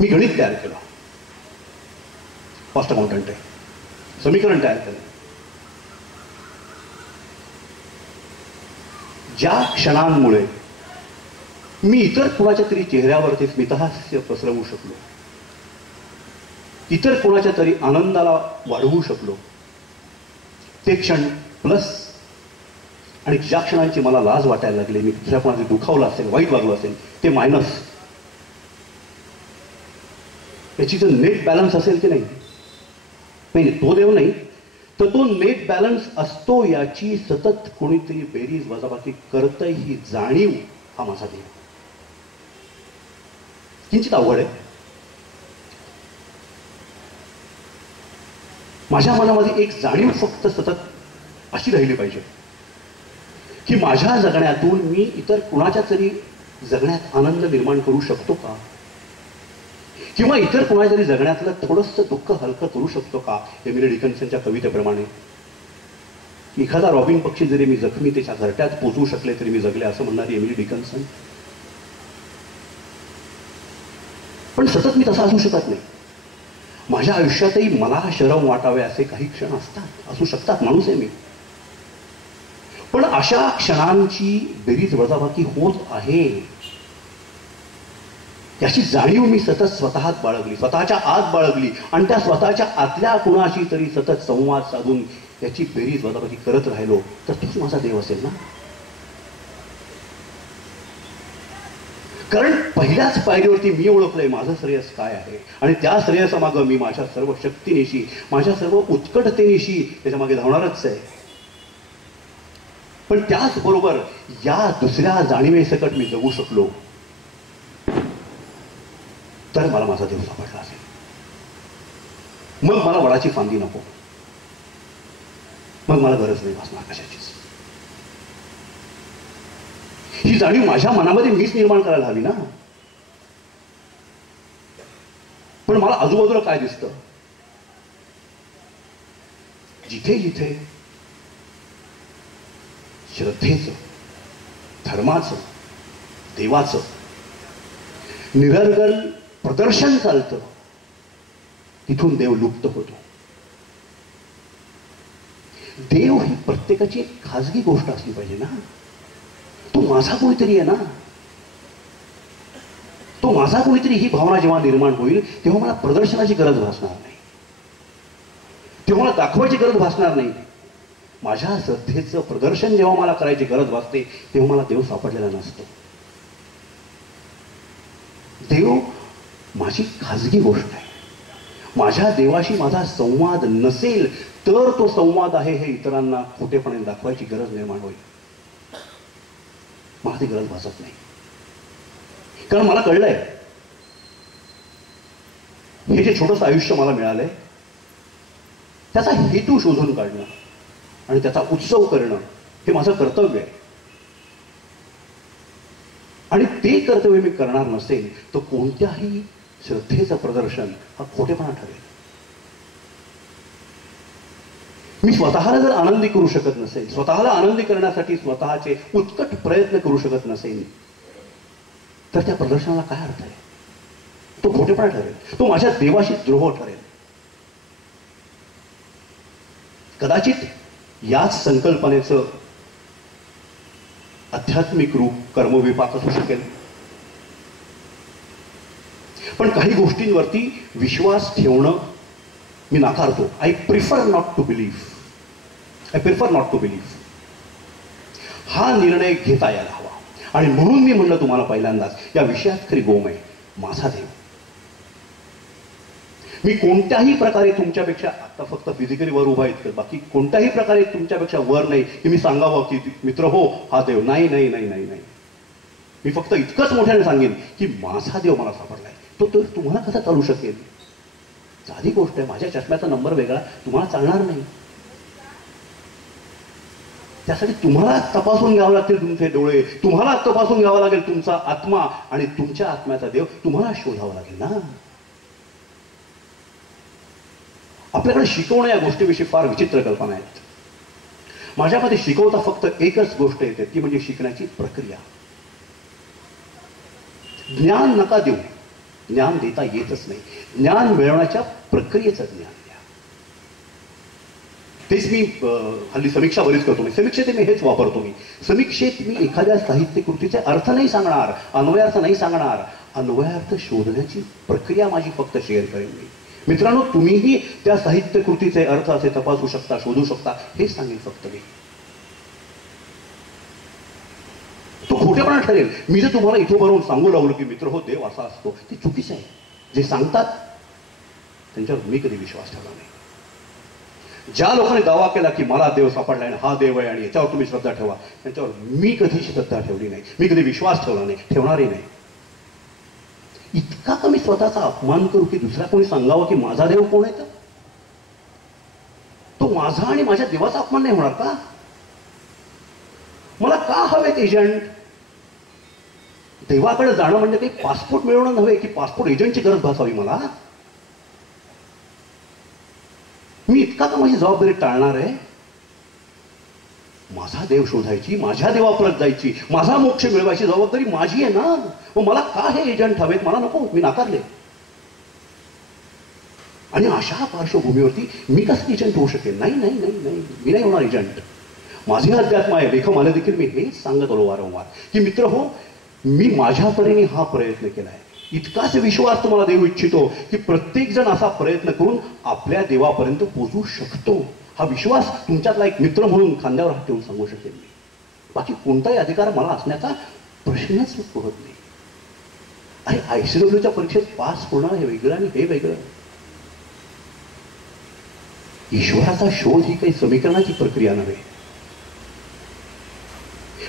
मी गणित तयार केलं, कॉस्ट अकाउंटंट आहे, समीकरण तयार केलं. ज्या क्षणांमुळे मी इतर कुणाच्या तरी चेहऱ्यावरती स्मितहास्य पसरवू शकलो, इतर कुणाच्या तरी आनंदाला वाढवू शकलो, ते क्षण प्लस, आणि ज्या क्षणांची मला लाज वाटायला लागली, मी दुसऱ्या कोणाचे दुखावलं असेल, वाईट वागलो असेल, ते मायनस. याची जर नेट बॅलन्स असेल की नाही, तो देव नाही तर तो नेट बॅलन्स असतो याची सतत कोणीतरी बेरीज वजाबाकी करतंय ही जाणीव, हा माझा देव. किंचित अवघड आहे. माझ्या मनामध्ये एक जाणीव फक्त सतत अशी राहिली पाहिजे की माझ्या जगण्यातून मी इतर कुणाच्या तरी जगण्यात आनंद निर्माण करू शकतो का, किंवा इतर कुणाच्या तरी जगण्यातलं थोडंसं दुःख हलकं करू शकतो का. एमिली डिकन्सनच्या कवितेप्रमाणे, एखादा रॉबिन पक्षी जरी मी जखमी त्याच्या घरट्यात पोचवू शकले तरी मी जगले, असं म्हणणारी एमिली डिकन्सन. पण सतत मी तसा असू शकत नाही. माझ्या आयुष्यातही मला शरम वाटावे असे काही क्षण असतात, असू शकतात, माणूस आहे मी. पण अशा क्षणांची बेरीज वजाबाकी होत आहे याची जाणीव मी सतत स्वतःत बाळगली, स्वतःच्या आत बाळगली, आणि त्या स्वतःच्या आतल्या कुणाशी तरी सतत संवाद साधून याची बेरीज वजाबाकी करत राहिलो तर तोच माझा देव असेल ना. कारण पहिल्याच पायरीवरती मी ओळखलंय माझं श्रेयस काय आहे, आणि त्या श्रेयसामागं मी माझ्या सर्व शक्तीनिशी, माझ्या सर्व उत्कटतेनिशी त्याच्या मागे धावणारच आहे. पण त्याचबरोबर या दुसऱ्या जाणीवेसकट मी जगू शकलो तर मला माझा देव सापडला असेल. मग मला वडाची फांदी नको, मग मला गरज नाही भासणार कशाचीच. ही जाणीव माझ्या मनामध्ये मीच निर्माण करायला हवी ना. पण मला आजूबाजूला काय दिसतं, जिथे जिथे श्रद्धेचं, धर्माचं, देवाचं निरर्गल प्रदर्शन चालतं तिथून देव लुप्त होतो. देव ही प्रत्येकाची एक खाजगी गोष्ट असली पाहिजे ना. तो माझा कोणीतरी आहे ना, तो माझा कोणीतरी, ही भावना जेव्हा निर्माण होईल तेव्हा मला प्रदर्शनाची गरज भासणार नाही, तेव्हा मला दाखवायची गरज भासणार नाही. माझ्या श्रद्धेचं प्रदर्शन जेव्हा मला करायची गरज भासते तेव्हा मला देव सापडलेला नसतो. देव माझी खाजगी गोष्ट आहे. माझ्या देवाशी माझा संवाद नसेल तर तो संवाद आहे हे इतरांना खोटेपणे दाखवायची गरज निर्माण होईल. मला ती गरज भासत नाही. कारण मला कळलंय हे जे छोटंसं आयुष्य मला मिळालंय त्याचा हेतू शोधून काढणं आणि त्याचा उत्सव करणं हे माझं कर्तव्य आहे. आणि ते कर्तव्य मी करणार नसेल तर कोणत्याही श्रद्धेचं प्रदर्शन हा खोटेपणा ठरेल. मी स्वतःला जर आनंदी करू शकत नसेल, स्वतःला आनंदी करण्यासाठी स्वतःचे उत्कट प्रयत्न करू शकत नसेल तर त्या प्रदर्शनाला काय अर्थ आहे? तो खोटेपणा ठरेल, तो माझ्या देवाशी द्रोह ठरेल. कदाचित याच संकल्पनेचं आध्यात्मिक रूप कर्मविपाक असू शकेल. पण काही गोष्टींवरती विश्वास ठेवणं मी नाकारतो. I prefer not to believe. हा निर्णय घेता यायला हवा. आणि म्हणून मी म्हणलं तुम्हाला पहिल्यांदाच या विषयात खरी गोम आहे माझा देव. मी कोणत्याही प्रकारे तुमच्यापेक्षा आता फक्त फिजिकली वर उभा इतकं, बाकी कोणत्याही प्रकारे तुमच्यापेक्षा वर नाही की मी सांगावं की मित्र हो हा देव. नाही नाही नाही नाही नाही. मी फक्त इतकंच मोठ्याने सांगेन की माझा देव मला सापडलाय. तो तुम्हाला कसा चालू शकेल? साधी गोष्ट आहे. माझ्या चष्म्याचा नंबर वेगळा, तुम्हाला चालणार नाही. त्यासाठी तुम्हाला तपासून घ्यावं लागतील तुमचे डोळे, तुम्हाला तपासून घ्यावा लागेल तुमचा आत्मा, आणि तुमच्या आत्म्याचा देव तुम्हाला शोधावा लागेल ना. आपल्याकडे शिकवणं या गोष्टीविषयी फार विचित्र कल्पना आहेत. माझ्यामध्ये शिकवता फक्त एकच गोष्ट येते, ती म्हणजे शिकण्याची प्रक्रिया. ज्ञान नका देऊ, ज्ञान देता येतच नाही. ज्ञान मिळवण्याच्या प्रक्रियेचं ज्ञान द्या. तेच मी हल्ली समीक्षा बरीच करतो. समीक्षेत मी हेच वापरतो. समीक्षेत मी एखाद्या साहित्य कृतीचे अर्थ नाही सांगणार, अन्वयार्थ नाही सांगणार. अन्वयार्थ शोधण्याची प्रक्रिया माझी फक्त शेअर करेन मी. मित्रांनो, तुम्हीही त्या साहित्य कृतीचे अर्थ असे तपासू शकता, शोधू शकता, हेच सांगेन फक्त मी. तो खोटेपणा ठरेल. मी जर तुम्हाला इथं भरून सांगू लागलो की मित्र हो देव असा असतो, ते चुकीचं आहे. जे सांगतात त्यांच्यावर मी कधी विश्वास ठेवला नाही. ज्या लोकांनी दावा केला की मला देव सापडला आणि हा देव आहे आणि याच्यावर तुम्ही श्रद्धा ठेवा, त्यांच्यावर मी कधी श्रद्धा ठेवली नाही, मी कधी विश्वास ठेवला नाही, ठेवणारही नाही. इतका कमी स्वतःचा अपमान करू की दुसरा कोणी सांगावं की माझा देव कोण आहे? तो माझा आणि माझ्या देवाचा अपमान नाही होणार का? मला का हवेत एजंट? देवाकडे जाणं म्हणजे काही पासपोर्ट मिळवणं नव्हे की पासपोर्ट एजंटची गरज भासावी मला. मी इतका का माझी जबाबदारी टाळणार आहे? माझा देव शोधायची, माझ्या देवापर्यंत जायची, माझा मोक्ष मिळवायची जबाबदारी माझी आहे ना. मग मला का हे एजंट हवेत? मला नको, मी नाकारले. आणि अशा पार्श्वभूमीवरती मी कसं एजंट होऊ शकेल? नाही नाही नाही नाही, मी नाही होणार एजंट. माझे अध्यात्म आहे. लेख मला देखील मी हेच सांगत आलो वारंवार की मित्र हो, मी माझ्या परीने हा प्रयत्न केलाय. इतकाच विश्वास तुम्हाला देऊ इच्छितो की प्रत्येक जण असा प्रयत्न करून आपल्या देवापर्यंत पोहोचू शकतो. हा विश्वास तुमच्यातला एक मित्र म्हणून खांद्यावर हात ठेवून सांगू शकेल मी. बाकी कोणताही अधिकार मला असण्याचा प्रश्नच उद्भवत नाही. अरे ICWच्या परीक्षेत पास होणं हे वेगळं आणि हे वेगळं. ईश्वराचा शोध ही काही समीकरणाची प्रक्रिया नव्हे.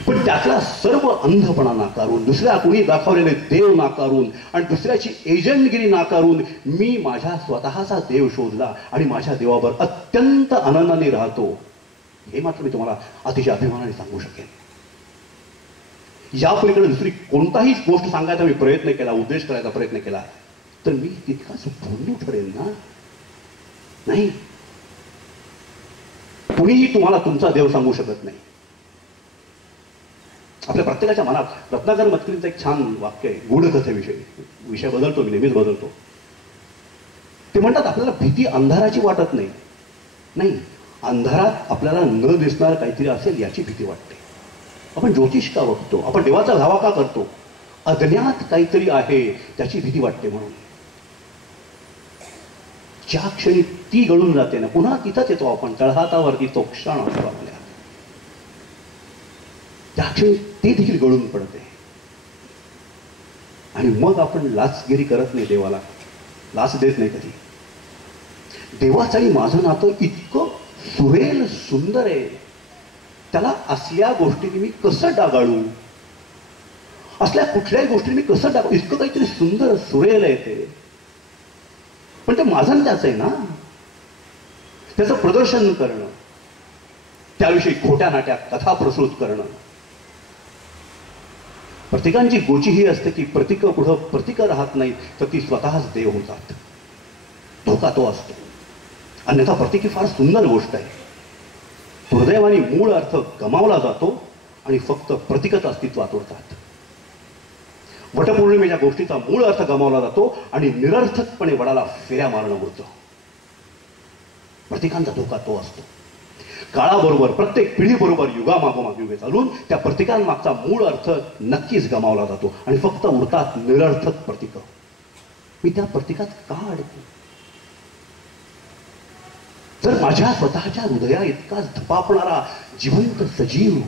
पण त्यातला सर्व अंधपणा नाकारून, दुसऱ्या कोणी दाखवलेले देव नाकारून आणि दुसऱ्याची एजंटगिरी नाकारून मी माझ्या स्वतःचा देव शोधला आणि माझ्या देवावर अत्यंत आनंदाने राहतो. हे मात्र मी तुम्हाला अतिशय अभिमानाने सांगू शकेन. यापलीकडे दुसरी कोणताही गोष्ट सांगायचा मी प्रयत्न केला, उद्देश करायचा प्रयत्न केला तर मी तितकाच भोंदू ठरेल ना. नाही, कुणीही तुम्हाला तुमचा देव सांगू शकत नाही. आपल्या प्रत्येकाच्या मनात रत्नाकर मतकरींचं एक छान वाक्य आहे गूढकथेविषयी. विषय बदलतो मी, नेहमीच बदलतो. ते म्हणतात आपल्याला भीती अंधाराची वाटत नाही. नाही, अंधारात आपल्याला न दिसणार काहीतरी असेल याची भीती वाटते. आपण ज्योतिष का बघतो? आपण देवाचा धावा का करतो? अज्ञात काहीतरी आहे त्याची भीती वाटते. म्हणून ज्या क्षणी ती गळून जाते ना, पुन्हा तिथंच येतो आपण. तळहातावरती तो क्षण असतो आपल्या. त्या क्षणी ते देखील गळून पडते आणि मग आपण लाचगिरी करत नाही, देवाला लाच देत नाही कधी. देवाचं आणि माझं नातं इतकं सुरेल सुंदर आहे, त्याला असल्या गोष्टींनी मी कसं डागाळू असल्या कुठल्याही गोष्टी मी कसं टाकू, इतकं काहीतरी सुंदर सुरेल आहे ते, पण ते माझं त्याच आहे ना. त्याचं प्रदर्शन करणं, त्याविषयी खोट्या नाट्या कथा प्रस्तुत करणं. प्रत्येकांची गोची ही असते की प्रतीक पुढं प्रतीक राहत नाही तर ती स्वतःच देव होतात. धोका तो असतो. अन्यथा प्रतीकी फार सुंदर गोष्ट आहे. दुर्दैवाने मूळ अर्थ गमावला जातो आणि फक्त प्रतीकच अस्तित्वात उरतात. वटपौर्णिमेच्या गोष्टीचा मूळ अर्थ गमावला जातो आणि निरर्थकपणे वडाला फेऱ्या मारणं उरतं. प्रतीकांचा धोका तो असतो. काळाबरोबर प्रत्येक पिढीबरोबर युगामागोमाग युगे चालून त्या प्रतीकांमागचा मूळ अर्थ नक्कीच गमावला जातो आणि फक्त उरतात निरर्थक प्रतीक. मी त्या प्रतीकात का अडकतो? तर माझ्या स्वतःच्या हृदया इतकाच धपापणारा जिवंत सजीव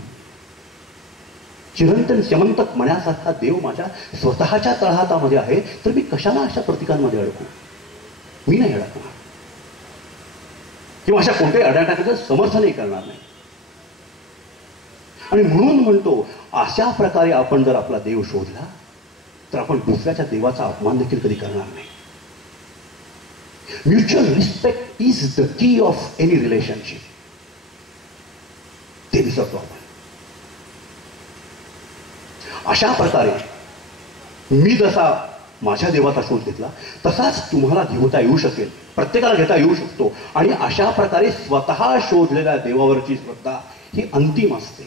चिरंतन शमंतक मण्यासारखा देव माझ्या स्वतःच्या तळहातामध्ये आहे, तर मी कशाला अशा प्रतीकांमध्ये अडकू? मी नाही अडकणार किंवा अशा कोणत्याही अडाटाचं समर्थनही करणार नाही. आणि म्हणून म्हणतो, अशा प्रकारे आपण जर आपला देव शोधला तर आपण दुसऱ्याच्या देवाचा अपमान देखील कधी करणार नाही. Mutual respect is the key of any relationship. ते विसरतो आपण. अशा प्रकारे मी जसा माझ्या देवाचा शोध घेतला तसाच तुम्हाला घेता येऊ शकेल, प्रत्येकाला घेता येऊ शकतो. आणि अशा प्रकारे स्वतः शोधलेल्या देवावरची श्रद्धा ही अंतिम असते.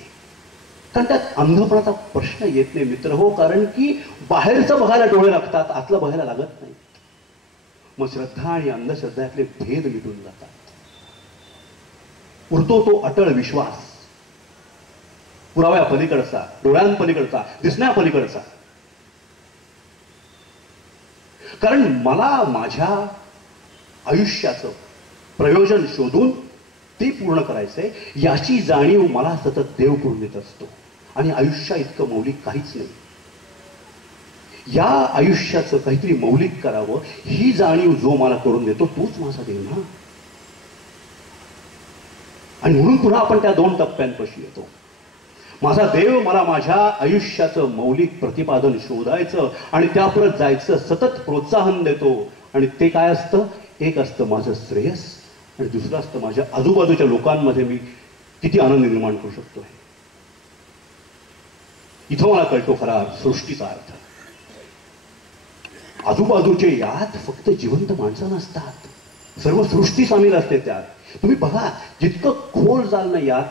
कारण त्यात अंधपणाचा प्रश्न येत नाही मित्र हो, कारण की बाहेरचं बघायला डोळे लागतात, आतलं बघायला लागत नाही. मग श्रद्धा आणि अंधश्रद्धातले भेद मिटून जातात. उरतो तो अटळ विश्वास, पुराव्या पलीकडचा, डोळ्यांपलीकडचा, दिसण्यापलीकडचा. कारण मला माझ्या आयुष्याचं प्रयोजन शोधून ते पूर्ण करायचंय याची जाणीव मला सतत देव करून देत असतो. आणि आयुष्या इतकं मौलिक काहीच नाही. या आयुष्याचं काहीतरी मौलिक करावं ही जाणीव जो मला करून देतो तोच माझा देव ना. आणि म्हणून पुन्हा आपण त्या दोन टप्प्यांपाशी येतो. माझा देव मला माझ्या आयुष्याचं मौलिक प्रतिपादन शोधायचं आणि त्यापुढे जायचं सतत प्रोत्साहन देतो. आणि ते काय असतं? एक असतं माझं श्रेयस आणि दुसरं असतं माझ्या आजूबाजूच्या लोकांमध्ये मी किती आनंद निर्माण करू शकतो. इथं मला कळतो खरा सृष्टीचा अर्थ. आजूबाजूचे यात फक्त जिवंत माणसं नसतात, सर्व सृष्टी सामील असते त्यात. तुम्ही बघा, जितकं खोल जाल ना यात,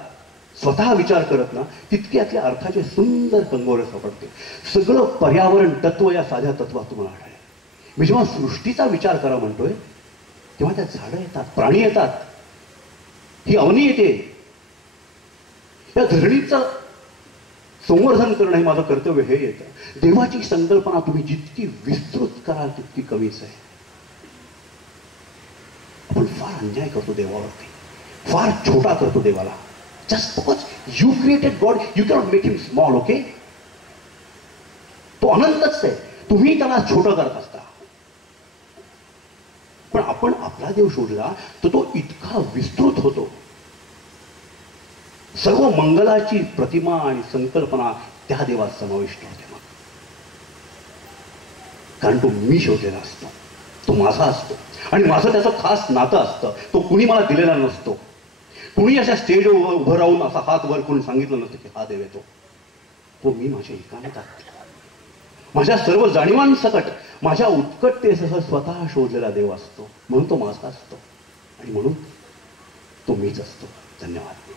स्वतः विचार करत ना, तितके यातल्या अर्थाचे सुंदर कंगोरे सापडते. सगळं पर्यावरण तत्व या साध्या तत्वात तुम्हाला आढळेल. मी जेव्हा सृष्टीचा विचार करा म्हणतोय तेव्हा त्यात झाडं येतात, प्राणी येतात, ही अवनी येते. या धरणीचं संवर्धन करणं हे माझं कर्तव्य हे येतं. देवाची संकल्पना तुम्ही जितकी विस्तृत कराल तितकी कमीच आहे. आपण फार अन्याय करतो देवावरती, फार छोटा करतो देवाला. Just because you created God, you cannot make him small, okay? तो अनंतच आहे, तुम्ही त्याला छोटं करत असता. पण आपण आपला देव शोधला तर तो इतका विस्तृत होतो. सर्व मंगलाची प्रतिमा आणि संकल्पना त्या देवात समाविष्ट होते. मग कारण तो मी शोधलेला असतो, तो माझा असतो आणि माझं त्याचं खास नातं असतं. तो कुणी मला दिलेला नसतो. कुणी अशा स्टेजवर उभं राहून असा हात वर करून सांगितलं नसतं की हा देव येतो. तो मी माझ्या एकांतात, माझ्या सर्व जाणीवांसकट, माझ्या उत्कटतेसह स्वतः शोधलेला देव असतो. म्हणून तो माझा असतो आणि म्हणून तो मीच असतो. धन्यवाद.